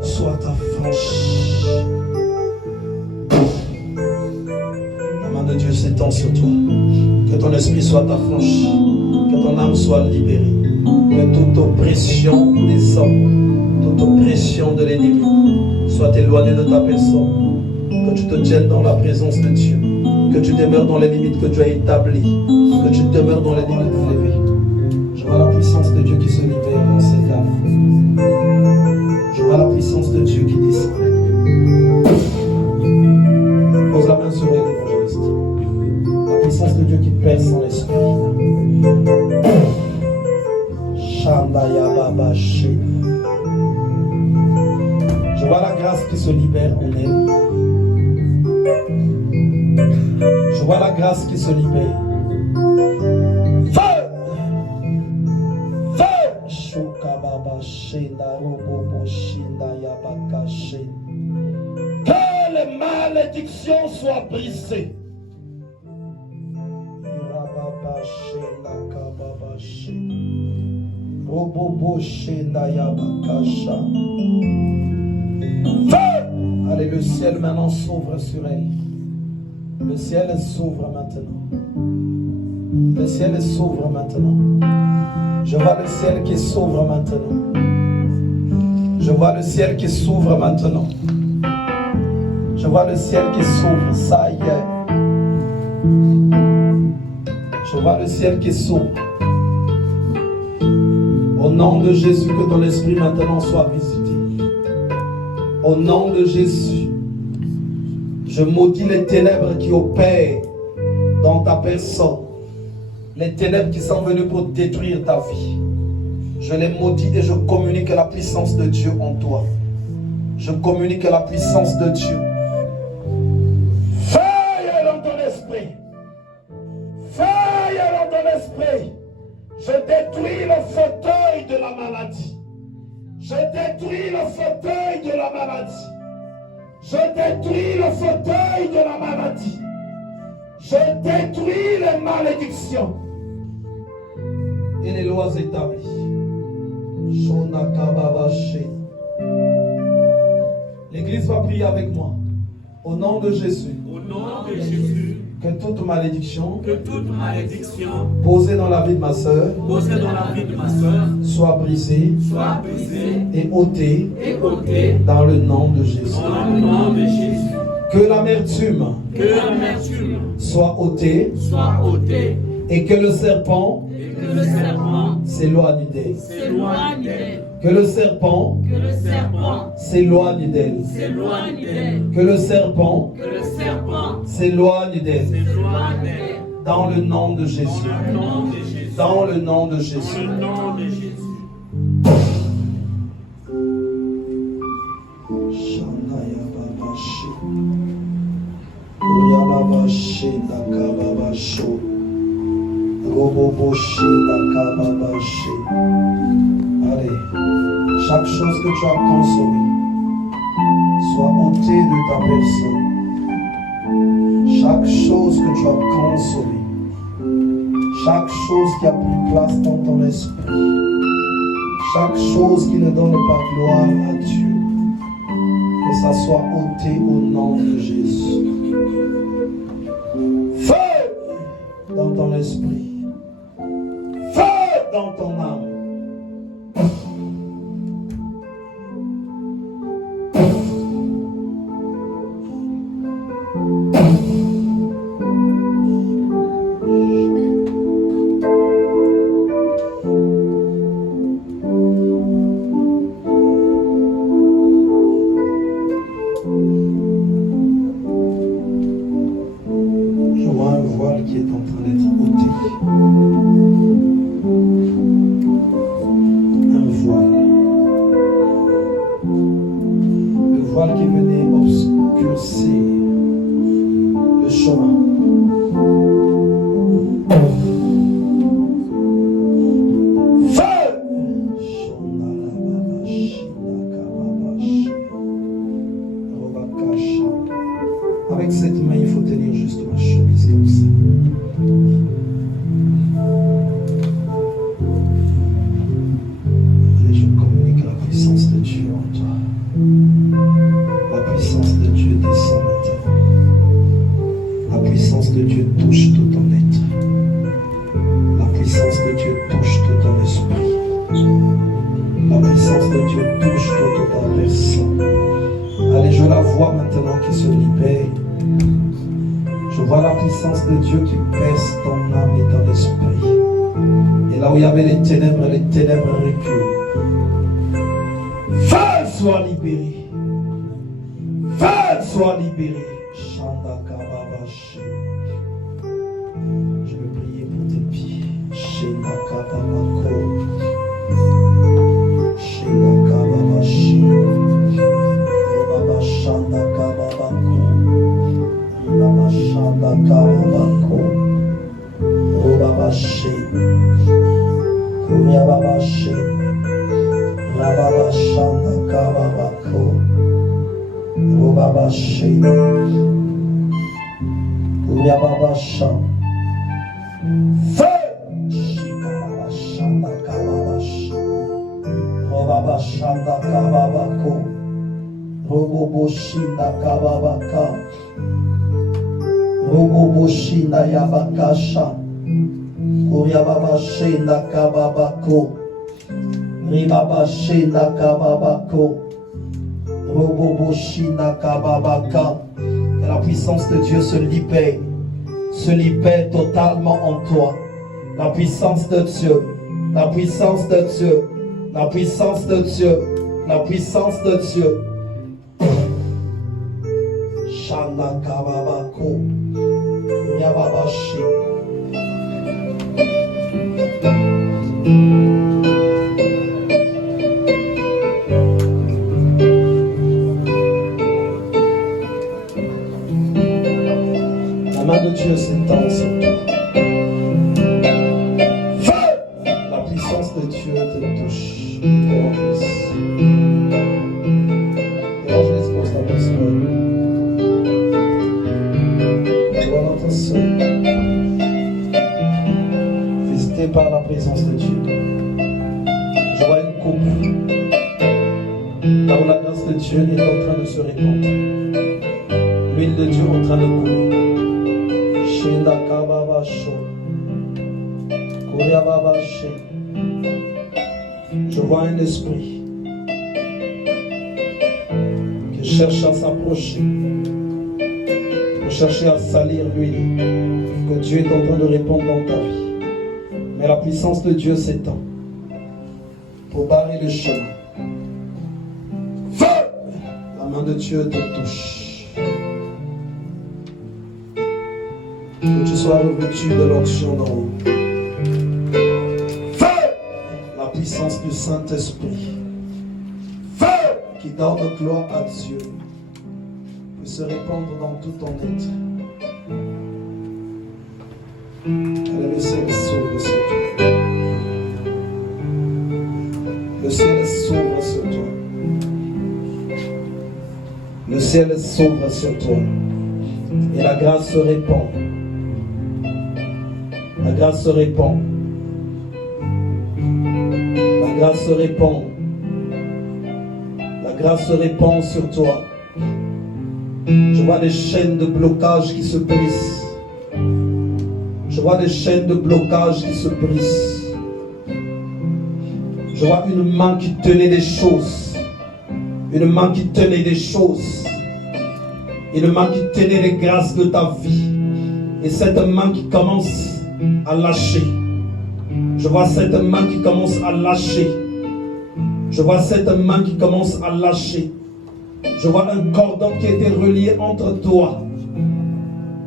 Sois affranchi. La main de Dieu s'étend sur toi. Que ton esprit soit affranchi. Que ton âme soit libérée. Que toute oppression des hommes, toute oppression de l'ennemi soit éloignée de ta personne. Que tu te tiennes dans la présence de Dieu. Que tu demeures dans les limites que Dieu a établies. Que tu demeures dans les limites élevées. Je vois la puissance de Dieu qui se libère dans cette âme. Je vois la puissance de Dieu qui descend. Pose la main sur elle, évangéliste. La puissance de Dieu qui perce son esprit. Je vois la grâce qui se libère en elle. Je vois la grâce qui se libère. Feu! Feu! Que les malédictions soient brisées. Feu! Allez, le ciel maintenant s'ouvre sur elle. Le ciel s'ouvre maintenant. Le ciel s'ouvre maintenant. Je vois le ciel qui s'ouvre maintenant. Je vois le ciel qui s'ouvre maintenant. Je vois le ciel qui s'ouvre. Ça y est. Je vois le ciel qui s'ouvre. Au nom de Jésus, que ton esprit maintenant soit visité. Au nom de Jésus, je maudis les ténèbres qui opèrent dans ta personne. Les ténèbres qui sont venues pour détruire ta vie. Je les maudis et je communique la puissance de Dieu en toi. Je communique la puissance de Dieu. Feuille dans ton esprit. Feuille dans ton esprit. Je détruis le fauteuil de la maladie. Je détruis le fauteuil de la maladie. Je détruis le fauteuil de la maladie. Je détruis les malédictions et les lois établies. L'Église va prier avec moi. Au nom de Jésus. Au nom de Jésus. Que toute malédiction posée dans la vie de ma soeur soit brisée et ôtée dans le nom de Jésus. Que l'amertume soit ôtée et que le serpent s'éloigne d'elle. Que le serpent s'éloigne d'elle. Que le serpent s'éloigne d'elle. Dans le nom de Jésus. Dans le nom de Jésus. Allez, chaque chose que tu as consommée soit ôtée de ta personne. Chaque chose que tu as consommée, chaque chose qui a pris place dans ton esprit, chaque chose qui ne donne pas gloire à Dieu, que ça soit ôté au nom de Jésus. Feu dans ton esprit. Feu dans ton âme. Je vois un voile qui est en train d'être ôté. Qui venait obscurcir le chemin. Feu! Avec cette main, il faut tenir juste ma chemise comme ça. Et je communique la puissance de Dieu en toi. de Dieu touche tout ton être. La puissance de Dieu touche tout ton esprit. La puissance de Dieu touche toute ta personne. Allez, je la vois maintenant qui se libère. Je vois la puissance de Dieu qui perce ton âme et ton esprit. Et là où il y avait les ténèbres reculent. Fais, sois libéré. Fais, sois libéré. Chanda Kababashi. Je vais prier pour tes pieds. Shenda Kababako. Shenda Kababashi. Baba Shanda Kababako. Baba Shanda Kababako. Baba Shenda. Kuria Baba Shenda. Baba Shanda Kababako. Baba Shenda. Kuria Baba Shanda. Shikababa Shanda Kababashi. Baba Shanda Kababako. Robo Shinda Kababaka. Robo Shinda Yabakasha. Kuria Baba Shenda Kababako. Ribaba Shenda Kababako. Robo Shinda Kababaka. Que la puissance de Dieu se libère totalement en toi. La puissance de Dieu. La puissance de Dieu. La puissance de Dieu. La puissance de Dieu. Shanda Kababako. Yababashi. La main de Dieu s'étend sur toi. La puissance de Dieu te touche, te remplisse. Et je l'expose ta personne. Toi dans ton seul. Visité par la présence de Dieu. Je vois une coupe. Là où la grâce de Dieu est en train de se répandre. L'huile de Dieu est en train de couler. Shenda Kababasho. Kuria Babashi. Je vois un esprit qui cherche à s'approcher pour chercher à salir l'huile que Dieu est en train de répandre dans ta vie. Mais la puissance de Dieu s'étend pour barrer le chemin. La main de Dieu te touche. Que tu sois revêtu de l'onction d'en haut. La puissance du Saint-Esprit qui donne gloire à Dieu peut se répandre dans tout ton être. Allez, le ciel s'ouvre sur toi. Le ciel s'ouvre sur toi. Le ciel s'ouvre sur toi. Et la grâce se répand. La grâce se répand. La grâce se répand. La grâce se répand sur toi. Je vois des chaînes de blocage qui se brisent. Je vois des chaînes de blocage qui se brisent. Je vois une main qui tenait des choses. Une main qui tenait des choses. Une main qui tenait les grâces de ta vie. Et cette main qui commence à lâcher. Je vois cette main qui commence à lâcher. Je vois cette main qui commence à lâcher. Je vois un cordon qui était relié entre toi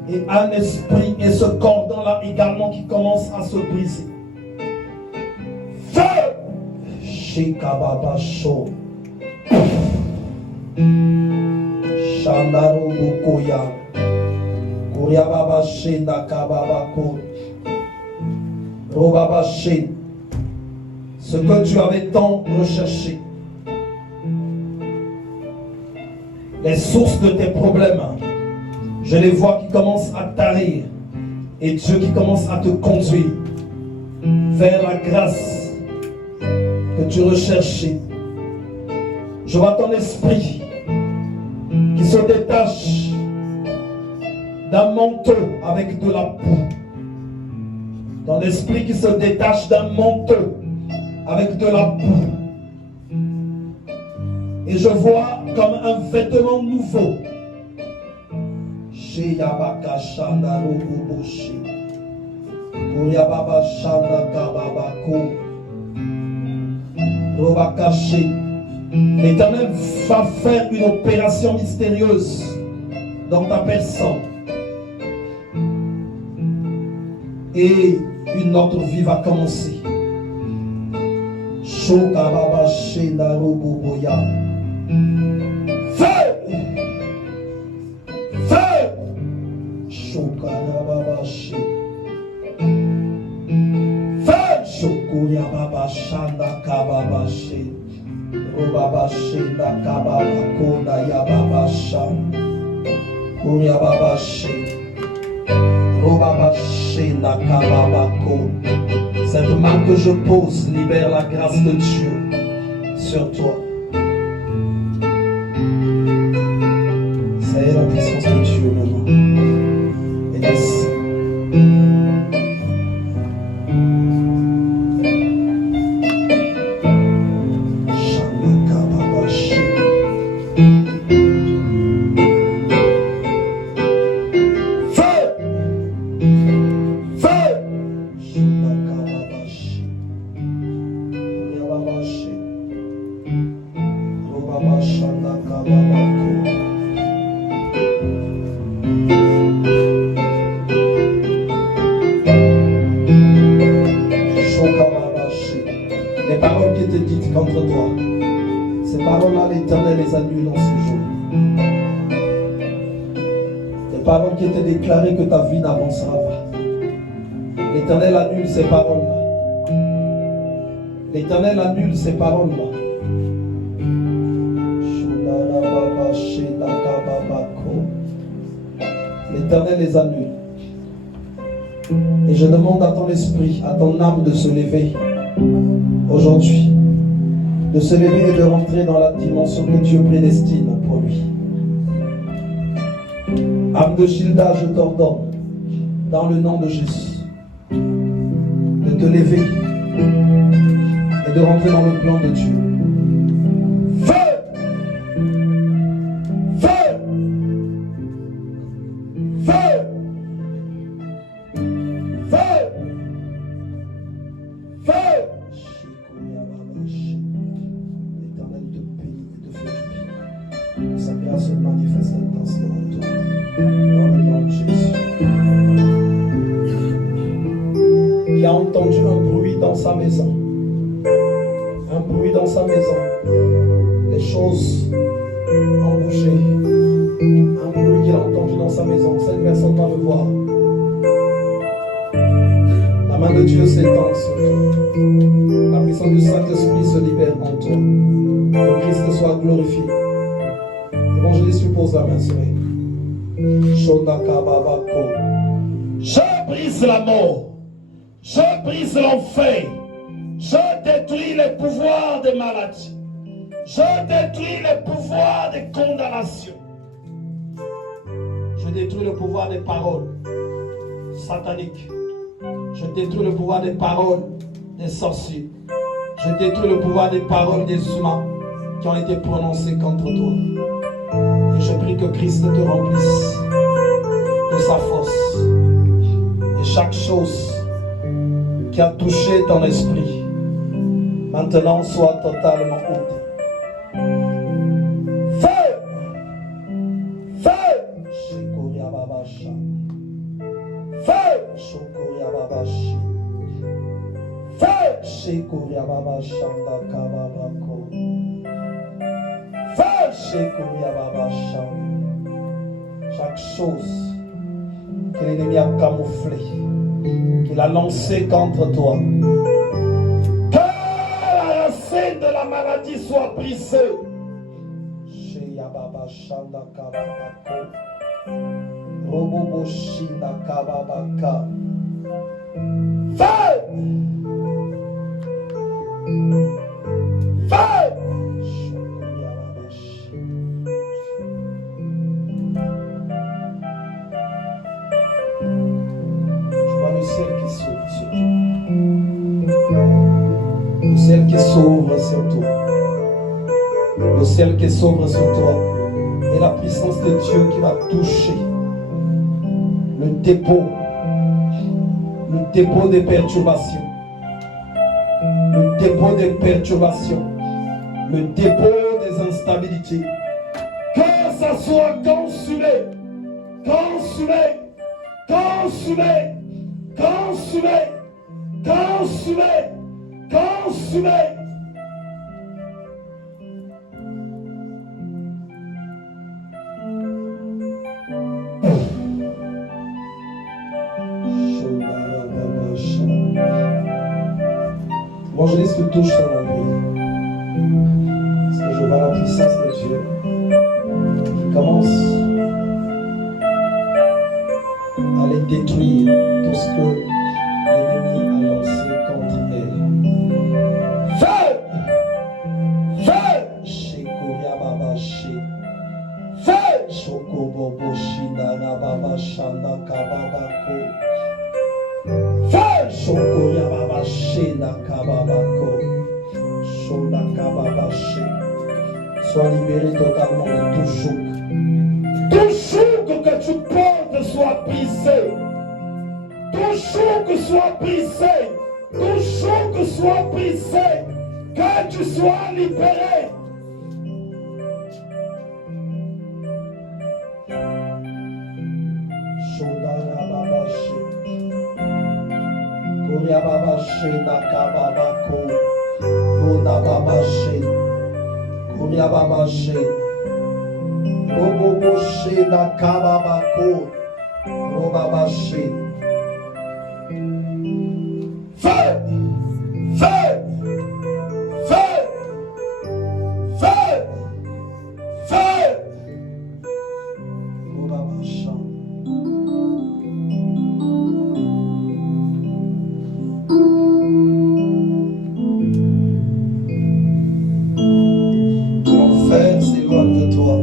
et un esprit. Et ce cordon-là également qui commence à se briser. Feu! Shikababasho. Shandaru Bukoya. Kuriababa Shenda Kababako. Robabaché. Ce que tu avais tant recherché. Les sources de tes problèmes. Je les vois qui commencent à tarir. Et Dieu qui commence à te conduire vers la grâce que tu recherchais. Je vois ton esprit qui se détache d'un manteau avec de la boue. Dans l'esprit qui se détache d'un manteau avec de la boue. Et je vois comme un vêtement nouveau. Chez Yabaka Shanda Roboboshi. Pour Yababa Shanda Kababako. Robakashi. L'Éternel va faire une opération mystérieuse dans ta personne. Et une autre vie va commencer. Shokababa Shenda Roboboya. Feu! Feu! Shokababa Shenda. Feu! Shokoyababa Shanda Kababa Shenda. Robaba Shenda Kababa Koda Yababa Shanda. Koyababa Shenda. Robaba Shenda Kababa Koda. Cette main que je pose libère la grâce de Dieu sur toi. Ça y est, la puissance de Dieu maintenant. Et laisse. Les paroles qui étaient dites contre toi, ces paroles-là, l'Éternel les annule en ce jour. Les paroles qui étaient déclarées que ta vie n'avancera pas, l'Éternel annule ces paroles-là. L'Éternel annule ces paroles-là. L'Éternel les annule. Et je demande à ton esprit, à ton âme de se lever aujourd'hui, de se lever et de rentrer dans la dimension que Dieu prédestine pour lui. Âme de Gilda, je t'ordonne, dans le nom de Jésus, de te lever et de rentrer dans le plan de Dieu. Feu! Feu! Feu! Feu! Feu! L'Éternel te bénit et te fait du bien. Sa grâce se manifeste intensément en toi. Dans le nom de Jésus. Il a entendu un bruit dans sa maison. Un bruit dans sa maison. Les choses ont bougé. Un bruit qu'il a entendu dans sa maison. Cette personne va le voir. La main de Dieu s'étend sur toi. La puissance du Saint-Esprit se libère en toi. Que Christ soit glorifié. Évangéliste, tu poses la main sur elle. Je brise la mort. Je brise l'enfer. Je détruis les pouvoirs des maladies. Je détruis les pouvoirs des condamnations. Je détruis le pouvoir des paroles sataniques. Je détruis le pouvoir des paroles des sorciers. Je détruis le pouvoir des paroles des humains qui ont été prononcées contre toi. Et je prie que Christ te remplisse de sa force. Et chaque chose qui a touché ton esprit, maintenant soit totalement ôtée. Feu! Feu! Feu! Feu! Shekuria Baba Shanda Kababako. Feu! Shekuria Baba Shanda. Chaque chose que l'ennemi a camouflé, qu'il a lancé contre toi, que la racine de la maladie soit brisée. Sheya Baba Shanda Kababako. Robobo Shinda Kababaka. Feu! Feu! ciel qui s'ouvre sur toi. Le ciel qui s'ouvre sur toi. Le ciel qui s'ouvre sur toi. Et la puissance de Dieu qui va toucher le dépôt des perturbations. Le dépôt des perturbations. Le dépôt des instabilités. Que ça soit consumé. Consumé. Consumé. Consumé. Consumé. Consumé. Moi, je laisse que touche ton nombril. Parce que je vois la puissance de Dieu qui commence à les détruire, tout ce que l'ennemi a lancé contre elle. Feu! Feu! Shekoria Baba She. Feu! Shokobobo Shinana Baba Shanda Kababako. Feu! Shokoria Baba Shina Kababako. Shona Kababashe. Sois libéré totalement de tout choc. Tout choc que tu portes soit brisé. Tout choc soit brisé. Tout choc soit brisé. Que tu sois libéré. Shona Babashe. Koria Babashe Nakababako. Yoda Babashe. Koria Babashe. Roboboshe Nakababako. Robabashe. Feu! Feu! Feu! Feu! Feu! Robabasha. S'éloigne de toi,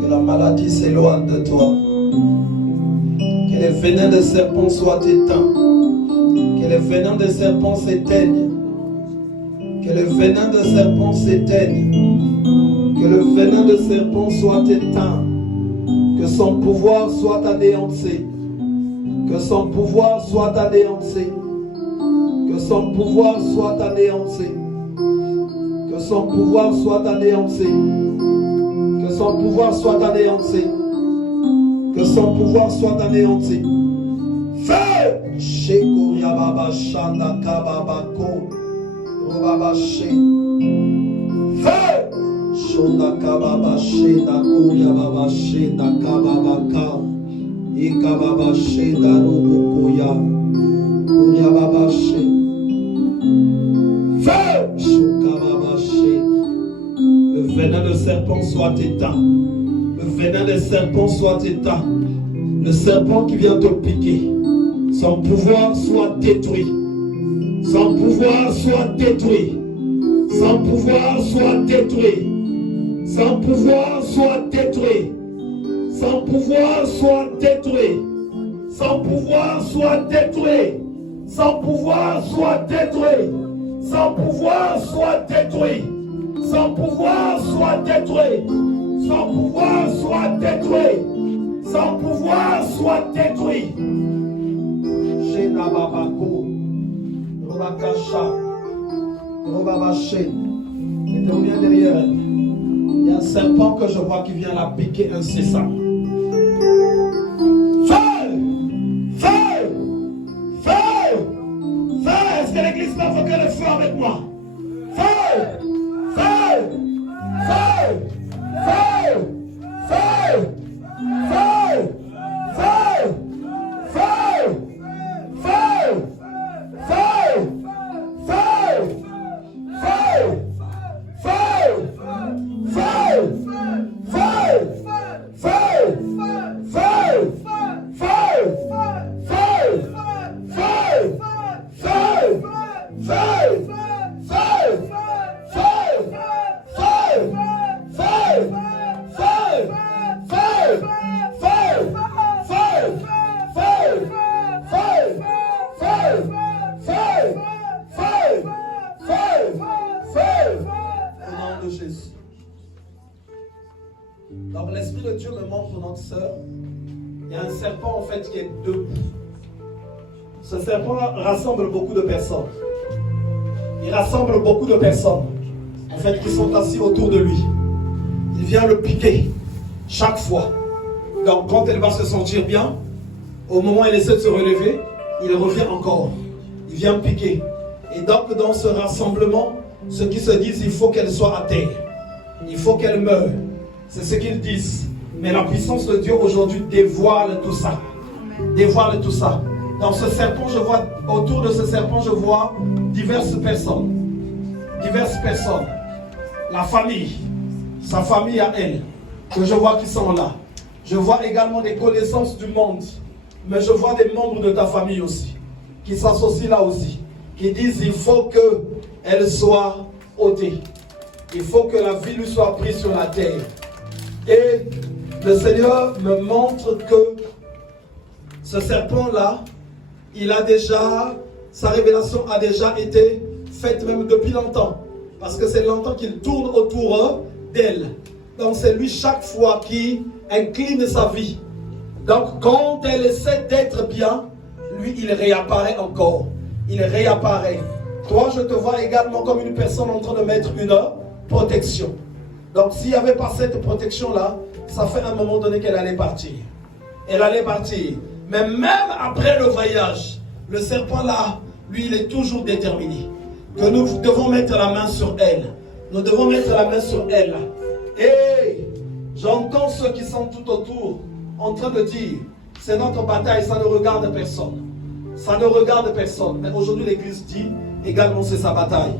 que la maladie s'éloigne de toi, que les venins de serpents soient éteints, que les venins de serpents s'éteignent, que le venin de serpent s'éteigne, que le venin de serpent soit éteint, que son pouvoir soit anéanti, que son pouvoir soit anéanti, que son pouvoir soit anéanti. Que son pouvoir soit anéanti. Que son pouvoir soit anéanti. Que son pouvoir soit anéanti. Feu! Shekoria Baba Shanda Kababako. Robaba She. Feu! Shonda Kababa She Nakoria Baba She Nakababaka. Ikababa She Darubukoya. Koria Baba She. Feu! Le venin de serpent soit éteint. Le venin de serpent soit éteint. Le serpent qui vient te piquer, son pouvoir soit détruit. Son pouvoir soit détruit. Son pouvoir soit détruit. Son pouvoir soit détruit. Son pouvoir soit détruit. Son pouvoir soit détruit. Son pouvoir soit détruit. Son pouvoir soit détruit. Son pouvoir soit détruit. Son pouvoir soit détruit. Son pouvoir soit détruit. Shenababako. Robakasha. Robabaché. Et te reviens derrière elle. Il y a un serpent que je vois qui vient la piquer incessamment. Feu! Feu! Feu! Feu! Est-ce que l'église va invoquer le feu avec moi? Feu! Feu! Feu! Feu! Feu! Feu! Feu! Feu! Feu! Feu! Feu! Feu! Feu! Feu! Feu! Feu! rassemblement pour notre sœur. Il y a un serpent en fait qui est debout. Ce serpent rassemble beaucoup de personnes. Il rassemble beaucoup de personnes en fait qui sont assis autour de lui. Il vient le piquer chaque fois. Donc quand elle va se sentir bien, au moment où elle essaie de se relever, il revient encore. Il vient piquer. Et donc dans ce rassemblement, ceux qui se disent il faut qu'elle soit à terre. Il faut qu'elle meure. C'est ce qu'ils disent. Mais la puissance de Dieu aujourd'hui dévoile tout ça. Dévoile tout ça. Dans ce serpent, je vois, autour de ce serpent, je vois diverses personnes. Diverses personnes. La famille. Sa famille à elle. Que je vois qui sont là. Je vois également des connaissances du monde. Mais je vois des membres de ta famille aussi. Qui s'associent là aussi. Qui disent il faut qu'elle soit ôtée. Il faut que la vie lui soit prise sur la terre. Et le Seigneur me montre que ce serpent-là, sa révélation a déjà été faite même depuis longtemps. Parce que c'est longtemps qu'il tourne autour d'elle. Donc c'est lui chaque fois qui incline sa vie. Donc quand elle essaie d'être bien, lui il réapparaît encore. Il réapparaît. Toi je te vois également comme une personne en train de mettre une protection. Donc s'il n'y avait pas cette protection-là, ça fait un moment donné qu'elle allait partir. Elle allait partir. Mais même après le voyage, le serpent-là, lui, il est toujours déterminé. Que nous devons mettre la main sur elle. Nous devons mettre la main sur elle. Et j'entends ceux qui sont tout autour en train de dire, c'est notre bataille, ça ne regarde personne. Ça ne regarde personne. Mais aujourd'hui, l'Église dit également c'est sa bataille.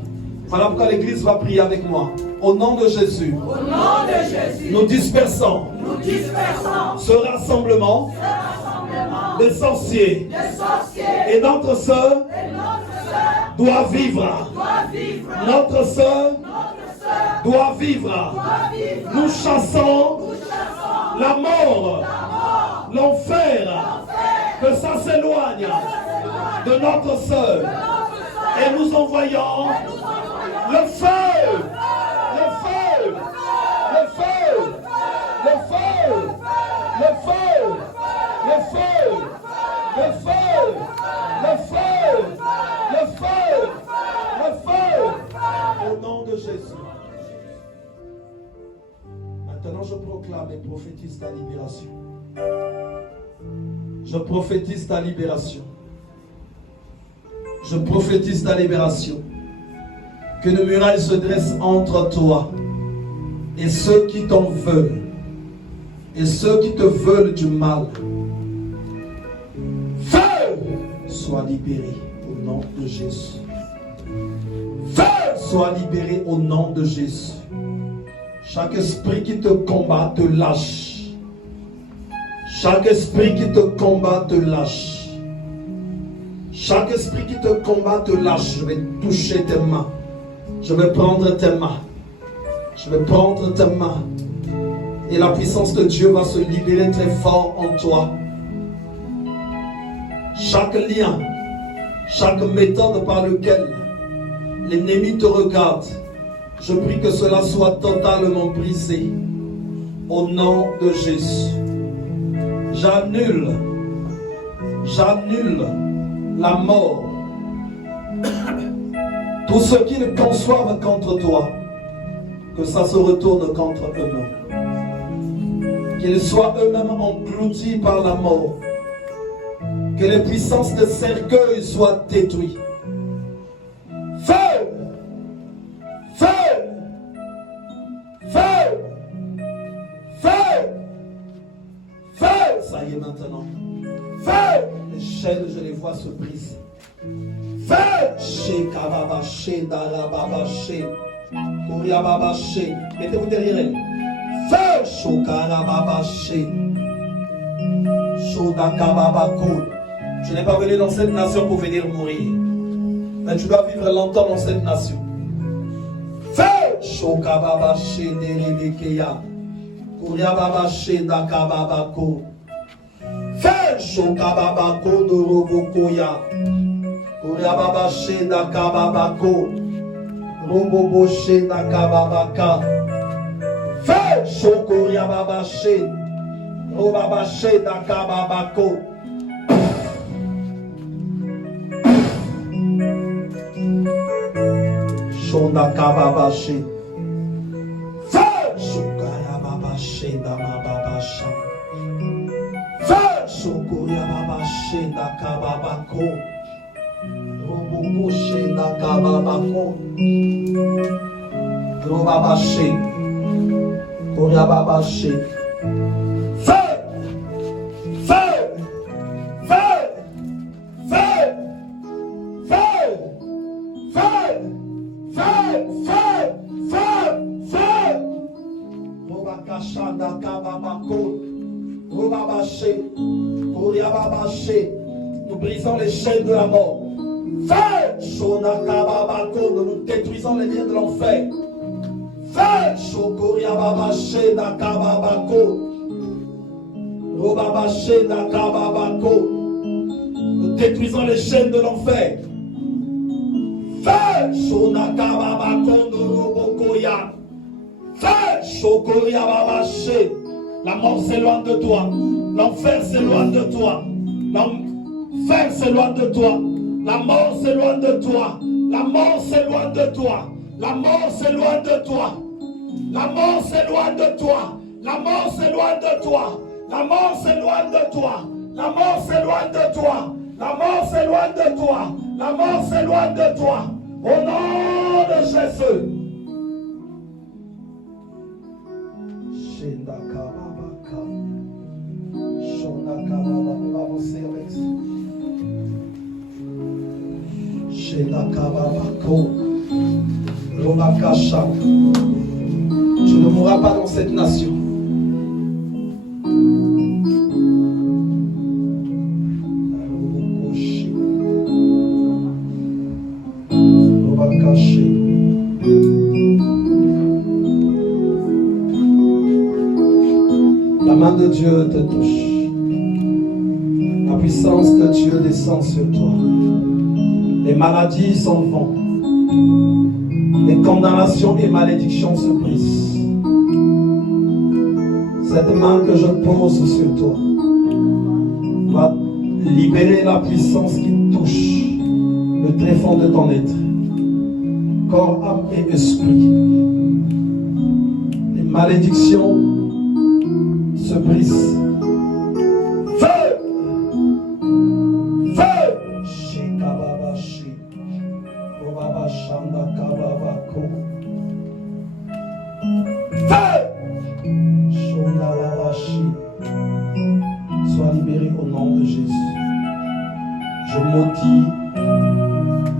Voilà pourquoi l'Église va prier avec moi. Au nom de Jésus. Au nom de Jésus. Nous dispersons. Nous dispersons. Ce rassemblement. Des sorciers. Et notre sœur. Doit vivre. Notre sœur. Doit vivre. Nous chassons. La mort. L'enfer. Que ça s'éloigne. De notre sœur. Et nous envoyons le feu, le feu, le feu, le feu, le feu, le feu, le feu, le feu, le feu, le feu, au nom de Jésus. Maintenant je proclame et prophétise ta libération. Je prophétise ta libération. Je prophétise ta libération. Qu'une muraille se dresse entre toi et ceux qui t'en veulent. Et ceux qui te veulent du mal. Feu soit libéré au nom de Jésus. Feu soit libéré au nom de Jésus. Chaque esprit qui te combat te lâche. Chaque esprit qui te combat te lâche. Chaque esprit qui te combat te lâche. Je vais toucher tes mains. Je vais prendre tes mains. Je vais prendre tes mains. Et la puissance de Dieu va se libérer très fort en toi. Chaque lien, chaque méthode par laquelle l'ennemi te regarde, je prie que cela soit totalement brisé. Au nom de Jésus. J'annule la mort. Tous ceux qui le conçoivent contre toi, que ça se retourne contre eux-mêmes. Qu'ils soient eux-mêmes engloutis par la mort. Que les puissances de cercueil soient détruites. Feu! Feu! Feu! Feu! Feu! Ça y est maintenant. Feu! Les chaînes, je les vois se briser. Feu! Shekababaché, darababaché, kouriababaché. Mettez-vous derrière elle. Feu! Shokarababaché, shodakababako. Tu n'es pas venu dans cette nation pour venir mourir. Mais tu dois vivre longtemps dans cette nation. Feu! Shokababaché, derebekeya. Kouriababaché, dakababako. Feu! Shokababako, dorobokoya. Kouriababaché, dakababako. Roboboché, dakababaka. Feu! Shokoriababaché. Robabaché Nakababako. Shonda Kababaché. Feu! Shukaya Babaché Damababasha. Feu! Shokuya Babaché Nakababako. Robokoché Nakababako. Robabaché. Koya Babaché. Feu! Feu! Feu! Feu! Feu! Feu! Feu! Feu! Feu! Feu! Robakashanda Kababako. Robabaché. Koyababaché. Nous brisons les chaînes de la mort. Feu! Shona Kababako. Nous détruisons les liens de l'enfer. Feu! Shokoriababaché Nakababako. Robabaché Nakababako. Nous détruisons les chaînes de l'enfer. Feu! Shonakababako Norobokoya. Feu! Shokoriababaché. La mort s'éloigne de toi. L'enfer s'éloigne de toi. L'enfer s'éloigne de toi. La mort s'éloigne de toi. La mort s'éloigne de toi. La mort s'éloigne de toi. La mort s'éloigne de toi. La mort s'éloigne de toi. La mort s'éloigne de toi. La mort s'éloigne de toi. La mort s'éloigne de toi. La mort s'éloigne de toi. Au nom de Jésus. On va avancer avec ça. Tu ne mourras pas dans cette nation. La main de Dieu te touche. La puissance de Dieu descend sur toi. Les maladies s'en vont. Les condamnations et malédictions se brisent. Cette main que je pose sur toi va libérer la puissance qui touche le tréfonds de ton être. Corps, âme et esprit. Les malédictions se brisent. Feu! Feu! Shikababashi. Robabashanda kababako. Feu! Shondababashi. Sois libéré au nom de Jésus. Je maudis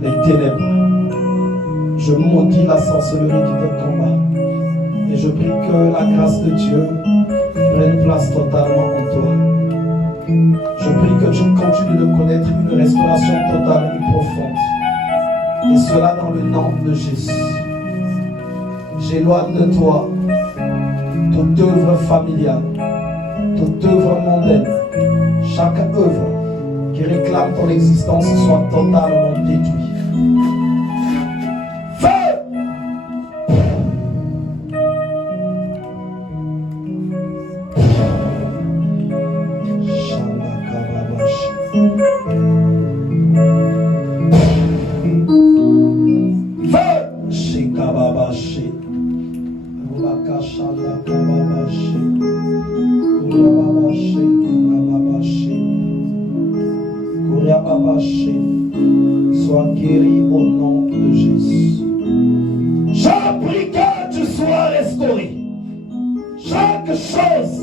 les ténèbres. Je maudis la sorcellerie qui te combat. Et je prie que la grâce de Dieu prenne place totalement en toi. Je prie que tu continues de connaître une restauration totale et profonde. Et cela dans le nom de Jésus. J'éloigne de toi toute œuvre familiale, toute œuvre mondaine. Chaque œuvre qui réclame ton existence soit totalement détruite. Sois guéri au nom de Jésus. Je prie que tu sois restauré. Chaque chose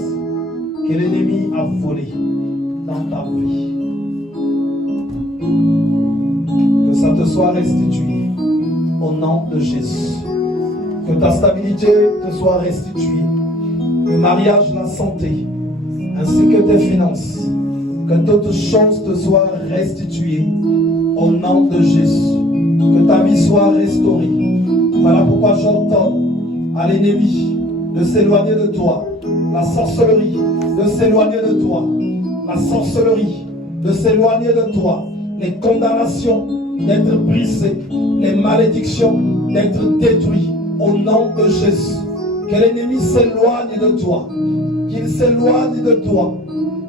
que l'ennemi a volée dans ta vie, que ça te soit restitué au nom de Jésus. Que ta stabilité te soit restituée. Le mariage, la santé, ainsi que tes finances. Que toutes choses te soient restituées au nom de Jésus. Que ta vie soit restaurée. Voilà pourquoi j'ordonne à l'ennemi de s'éloigner de toi. La sorcellerie de s'éloigner de toi. La sorcellerie de s'éloigner de toi. Les condamnations d'être brisées. Les malédictions d'être détruites au nom de Jésus. Que l'ennemi s'éloigne de toi. Qu'il qu'il s'éloigne de toi.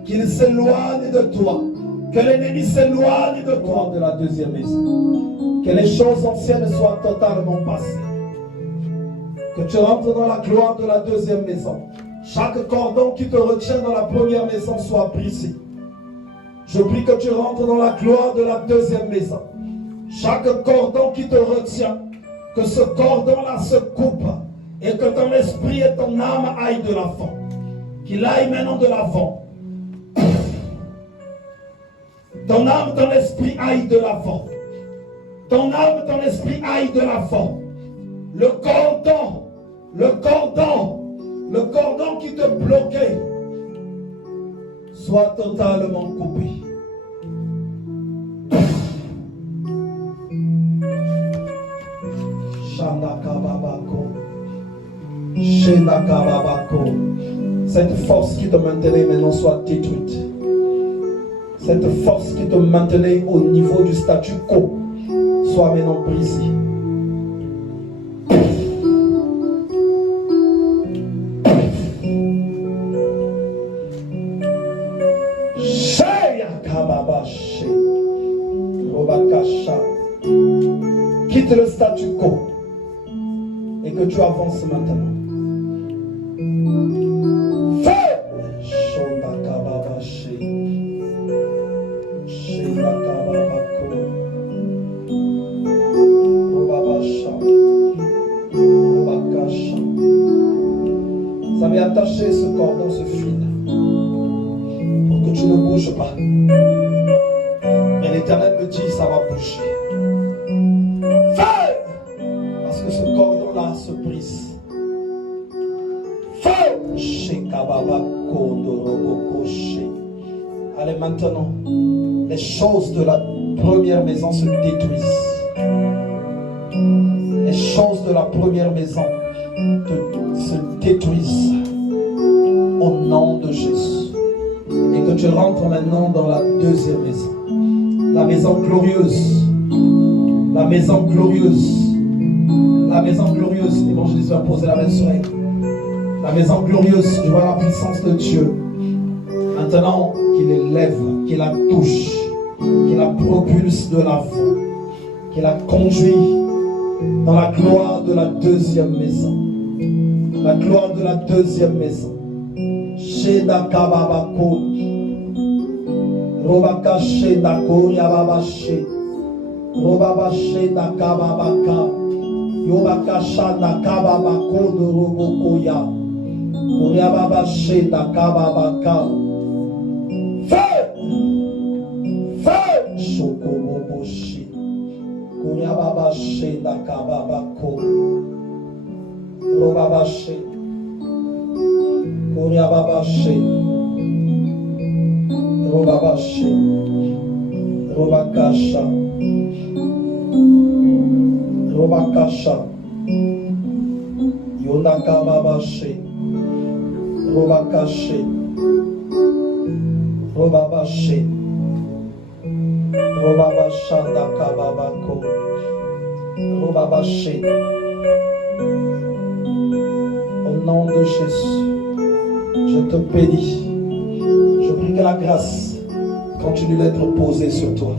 Qu'il s'éloigne de toi. Que l'ennemi s'éloigne de toi de la deuxième maison. Que les choses anciennes soient totalement passées. Que tu rentres dans la gloire de la deuxième maison. Chaque cordon qui te retient dans la première maison soit brisé. Je prie que tu rentres dans la gloire de la deuxième maison. Chaque cordon qui te retient, que ce cordon-là se coupe et que ton esprit et ton âme aillent de l'avant. Qu'il aille maintenant de l'avant. Ton âme, ton esprit aille de l'avant. Ton âme, ton esprit aille de l'avant. Le cordon qui te bloquait soit totalement coupé. Cette force qui te maintenait maintenant soit détruite. Cette force qui te maintenait au niveau du statu quo soit maintenant brisée. Quitte le statu quo et que tu avances maintenant. Ça m'est attaché ce cordon, ce fil, pour que tu ne bouges pas. Mais l'Éternel me dit, ça va bouger. Feu! Parce que ce cordon-là se brise. Feu! Allez, maintenant, les choses de la première maison se détruisent. Les choses de la première maison se détruisent au nom de Jésus. Et que tu rentres maintenant dans la deuxième maison. La maison glorieuse. La maison glorieuse. La maison glorieuse. L'évangéliste va poser la main sur elle. La maison glorieuse, je vois la puissance de Dieu. Maintenant qu'il élève, qu'il la touche, qu'il la propulse de l'avant, qu'il la conduit dans la gloire de la deuxième maison. La gloire de la deuxième maison. Sheda kababako. Robaka sheda koryababashe. Robaba sheda kababaka. Yobaka shada kababako de robokoya. Koryababa sheda kababaka. Feu! Feu! Shokoboboshi. Koryababa sheda kababako. Robabashe. Koryababashe. Robabashe. Robakasha. Robakasha. Yonakababashe. Robakashe. Robabashe. Robabashanda kababako. Robabashe. Au nom de Jésus, je te bénis. Je prie que la grâce continue d'être posée sur toi.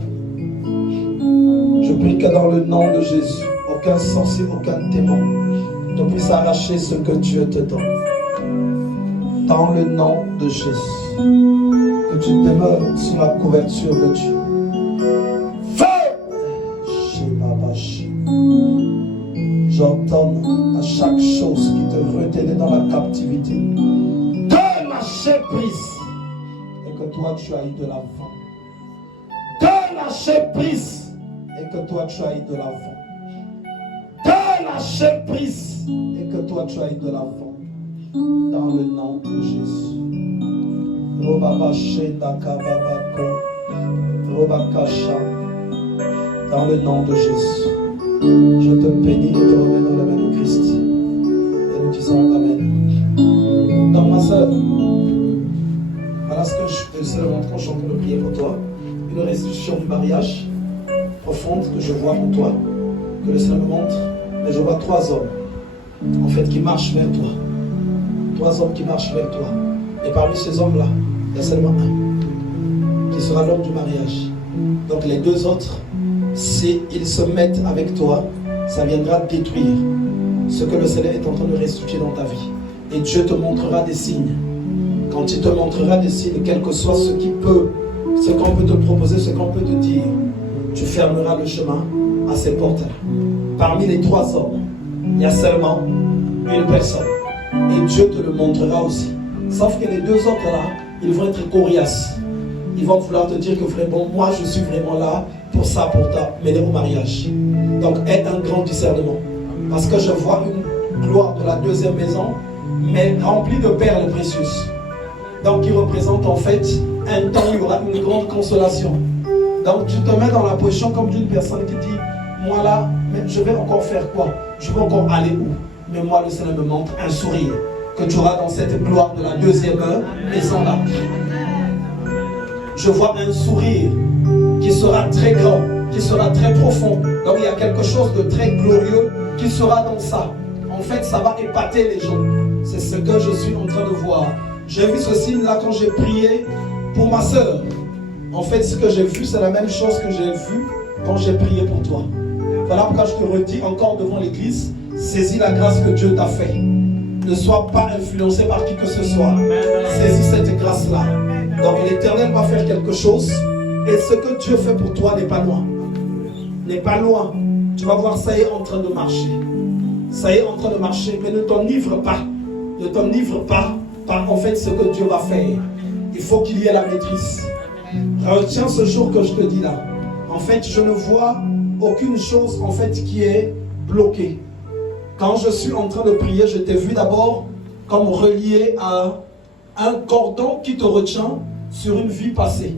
Je prie que dans le nom de Jésus, aucun sorcier, aucun démon ne puisse arracher ce que Dieu te donne. Dans le nom de Jésus, que tu demeures sous la couverture de Dieu. Feu! J'ordonne à chaque chose qui te retenait dans la captivité de lâcher prise et que toi tu ailles de l'avant. De lâcher prise et que toi tu ailles de l'avant. De lâcher prise et que toi tu ailles de l'avant. Dans le nom de Jésus. Robabashe dakababako. Robakasha. Dans le nom de Jésus. Je te bénis et te remets dans la main de Christ. Et nous disons Amen. Donc ma soeur, voilà ce que je te sais montrer, je suis en train de prier pour toi. Une restitution du mariage profonde que je vois en toi, que le Seigneur me montre. Mais je vois 3 hommes, en fait, qui marchent vers toi. 3 hommes qui marchent vers toi. Et parmi ces hommes-là, il y a seulement un qui sera l'homme du mariage. Donc les deux autres, s'ils se mettent avec toi, ça viendra détruire ce que le Seigneur est en train de restituer dans ta vie. Et Dieu te montrera des signes. Quand il te montrera des signes, quel que soit ce qu'on peut te proposer, ce qu'on peut te dire, tu fermeras le chemin à ces portes-là. Parmi les trois hommes, il y a seulement une personne. Et Dieu te le montrera aussi. Sauf que les deux autres là, ils vont être coriaces. Ils vont vouloir te dire que vraiment, moi je suis vraiment là pour ça, pour t'amener au mariage. Donc aie un grand discernement. Parce que je vois une gloire de la deuxième maison, mais remplie de perles précieuses. Donc qui représente en fait un temps où il y aura une grande consolation. Donc tu te mets dans la position comme d'une personne qui dit, moi là, mais je vais encore faire quoi? Je vais encore aller où? Mais moi le Seigneur me montre un sourire que tu auras dans cette gloire de la deuxième maison là. Je vois un sourire qui sera très grand, qui sera très profond. Donc il y a quelque chose de très glorieux qui sera dans ça. En fait, ça va épater les gens. C'est ce que je suis en train de voir. J'ai vu ce signe-là quand j'ai prié pour ma soeur. En fait, ce que j'ai vu, c'est la même chose que j'ai vu quand j'ai prié pour toi. Voilà pourquoi je te redis encore devant l'église, saisis la grâce que Dieu t'a fait. Ne sois pas influencé par qui que ce soit. Saisis cette grâce-là. Donc l'Éternel va faire quelque chose. Et ce que Dieu fait pour toi n'est pas loin. N'est pas loin. Tu vas voir, ça est en train de marcher. Ça est en train de marcher. Mais ne t'enivre pas. Ne t'enivre pas par en fait ce que Dieu va faire. Il faut qu'il y ait la maîtrise. Retiens ce jour que je te dis là. En fait, je ne vois aucune chose en fait qui est bloquée. Quand je suis en train de prier, je t'ai vu d'abord comme relié à un cordon qui te retient sur une vie passée.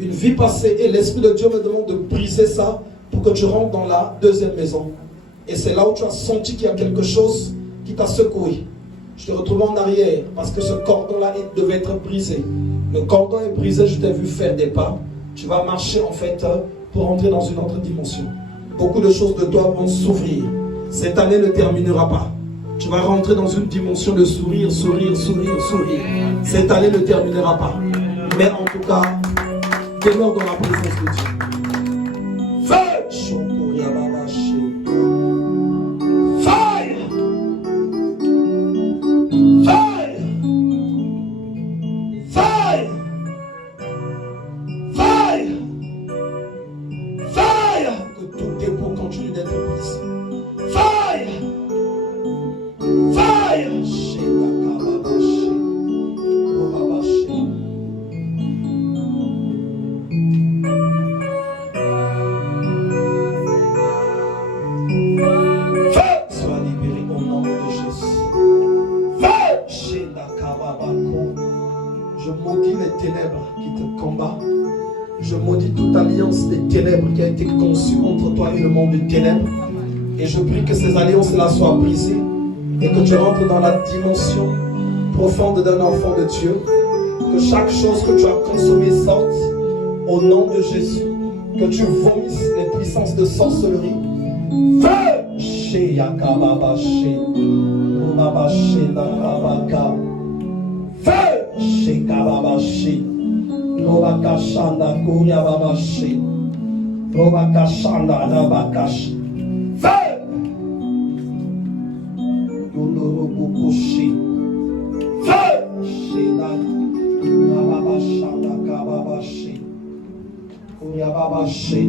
Une vie passée. Et l'Esprit de Dieu me demande de briser ça pour que tu rentres dans la deuxième maison. Et c'est là où tu as senti qu'il y a quelque chose qui t'a secoué. Je te retrouve en arrière parce que ce cordon-là devait être brisé. Le cordon est brisé, je t'ai vu faire des pas. Tu vas marcher en fait pour entrer dans une autre dimension. Beaucoup de choses de toi vont s'ouvrir. Cette année ne terminera pas. Tu vas rentrer dans une dimension de sourire, sourire, sourire, sourire. Cette année ne terminera pas. Mais en tout cas, demeure dans la présence de Dieu. Feu! Fire! Fire! Fire! Fire! Fire! Que tout dépôt continue d'être brisé. Fire! Fire! Sois libéré au nom de Jésus. Je maudis les ténèbres qui te combattent. Je maudis toute alliance des ténèbres qui a été conçue entre toi et le monde des ténèbres. Et je prie que ces alliances-là soient brisées et que tu rentres dans la dimension profonde d'un enfant de Dieu. Que chaque chose que tu as consommée sorte au nom de Jésus. Que tu vomisses les puissances de sorcellerie. Feu! Chez Yakababaché. Umabaché Nakabaka. Feu! Chez Kababaché. Robakashanda Kuryababaché. Robakashanda Nabakash. Feu! Yondorobukushi. Feu! Sheda. Rababashanda Kababaché. Kuryababaché.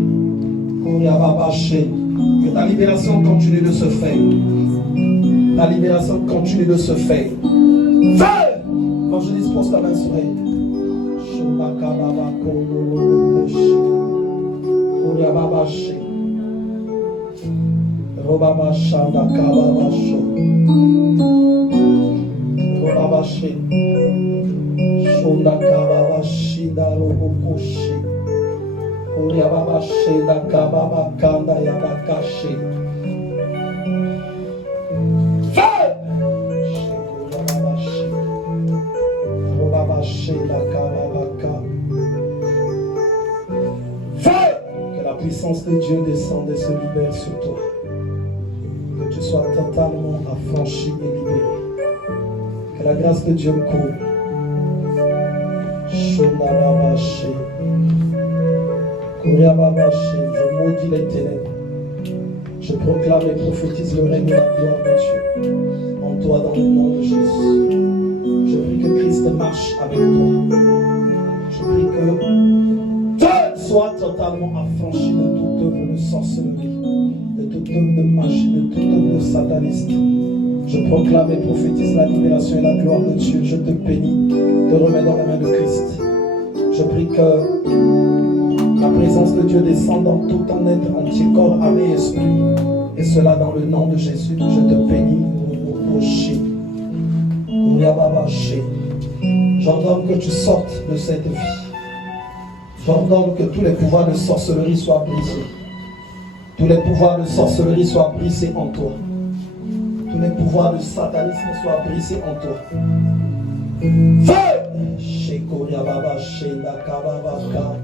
Kuryababaché. Que ta libération continue de se faire. Ta libération continue de se faire. Feu! Quand je dispose ta main sur elle. Kuryababaché. Robabashanda Kababasho. Robabaché. Shunda Kababashida Robukushi. Kuryababaché da Kababakanda Yabakashi. Feu! Kuryababaché. Robabaché da Kababaka. Feu! Que la puissance de Dieu descende et se libère sur toi. Que tu sois totalement affranchi et libéré. Que la grâce de Dieu coule Shonababaché. Kouriababaché. Je maudis les ténèbres. Je proclame et prophétise le règne de la gloire de Dieu en toi dans le nom de Jésus. Je prie que Christ marche avec toi. Je prie que tu sois totalement affranchi de toute œuvre de sorcellerie, de toute œuvre de magie, de toute œuvre de sataniste. Je proclame et prophétise la libération et la gloire de Dieu. Je te bénis, te remets dans la main de Christ. Je prie que la présence de Dieu descende dans tout ton être entier, corps, âme et esprit. Et cela dans le nom de Jésus. Je te bénis. J'ordonne que tu sortes de cette vie. J'ordonne que tous les pouvoirs de sorcellerie soient brisés. Tous les pouvoirs de sorcellerie soient brisés en toi. Tous les pouvoirs de satanisme soient brisés en toi. Feu! Shekoria baba shenda kababaka.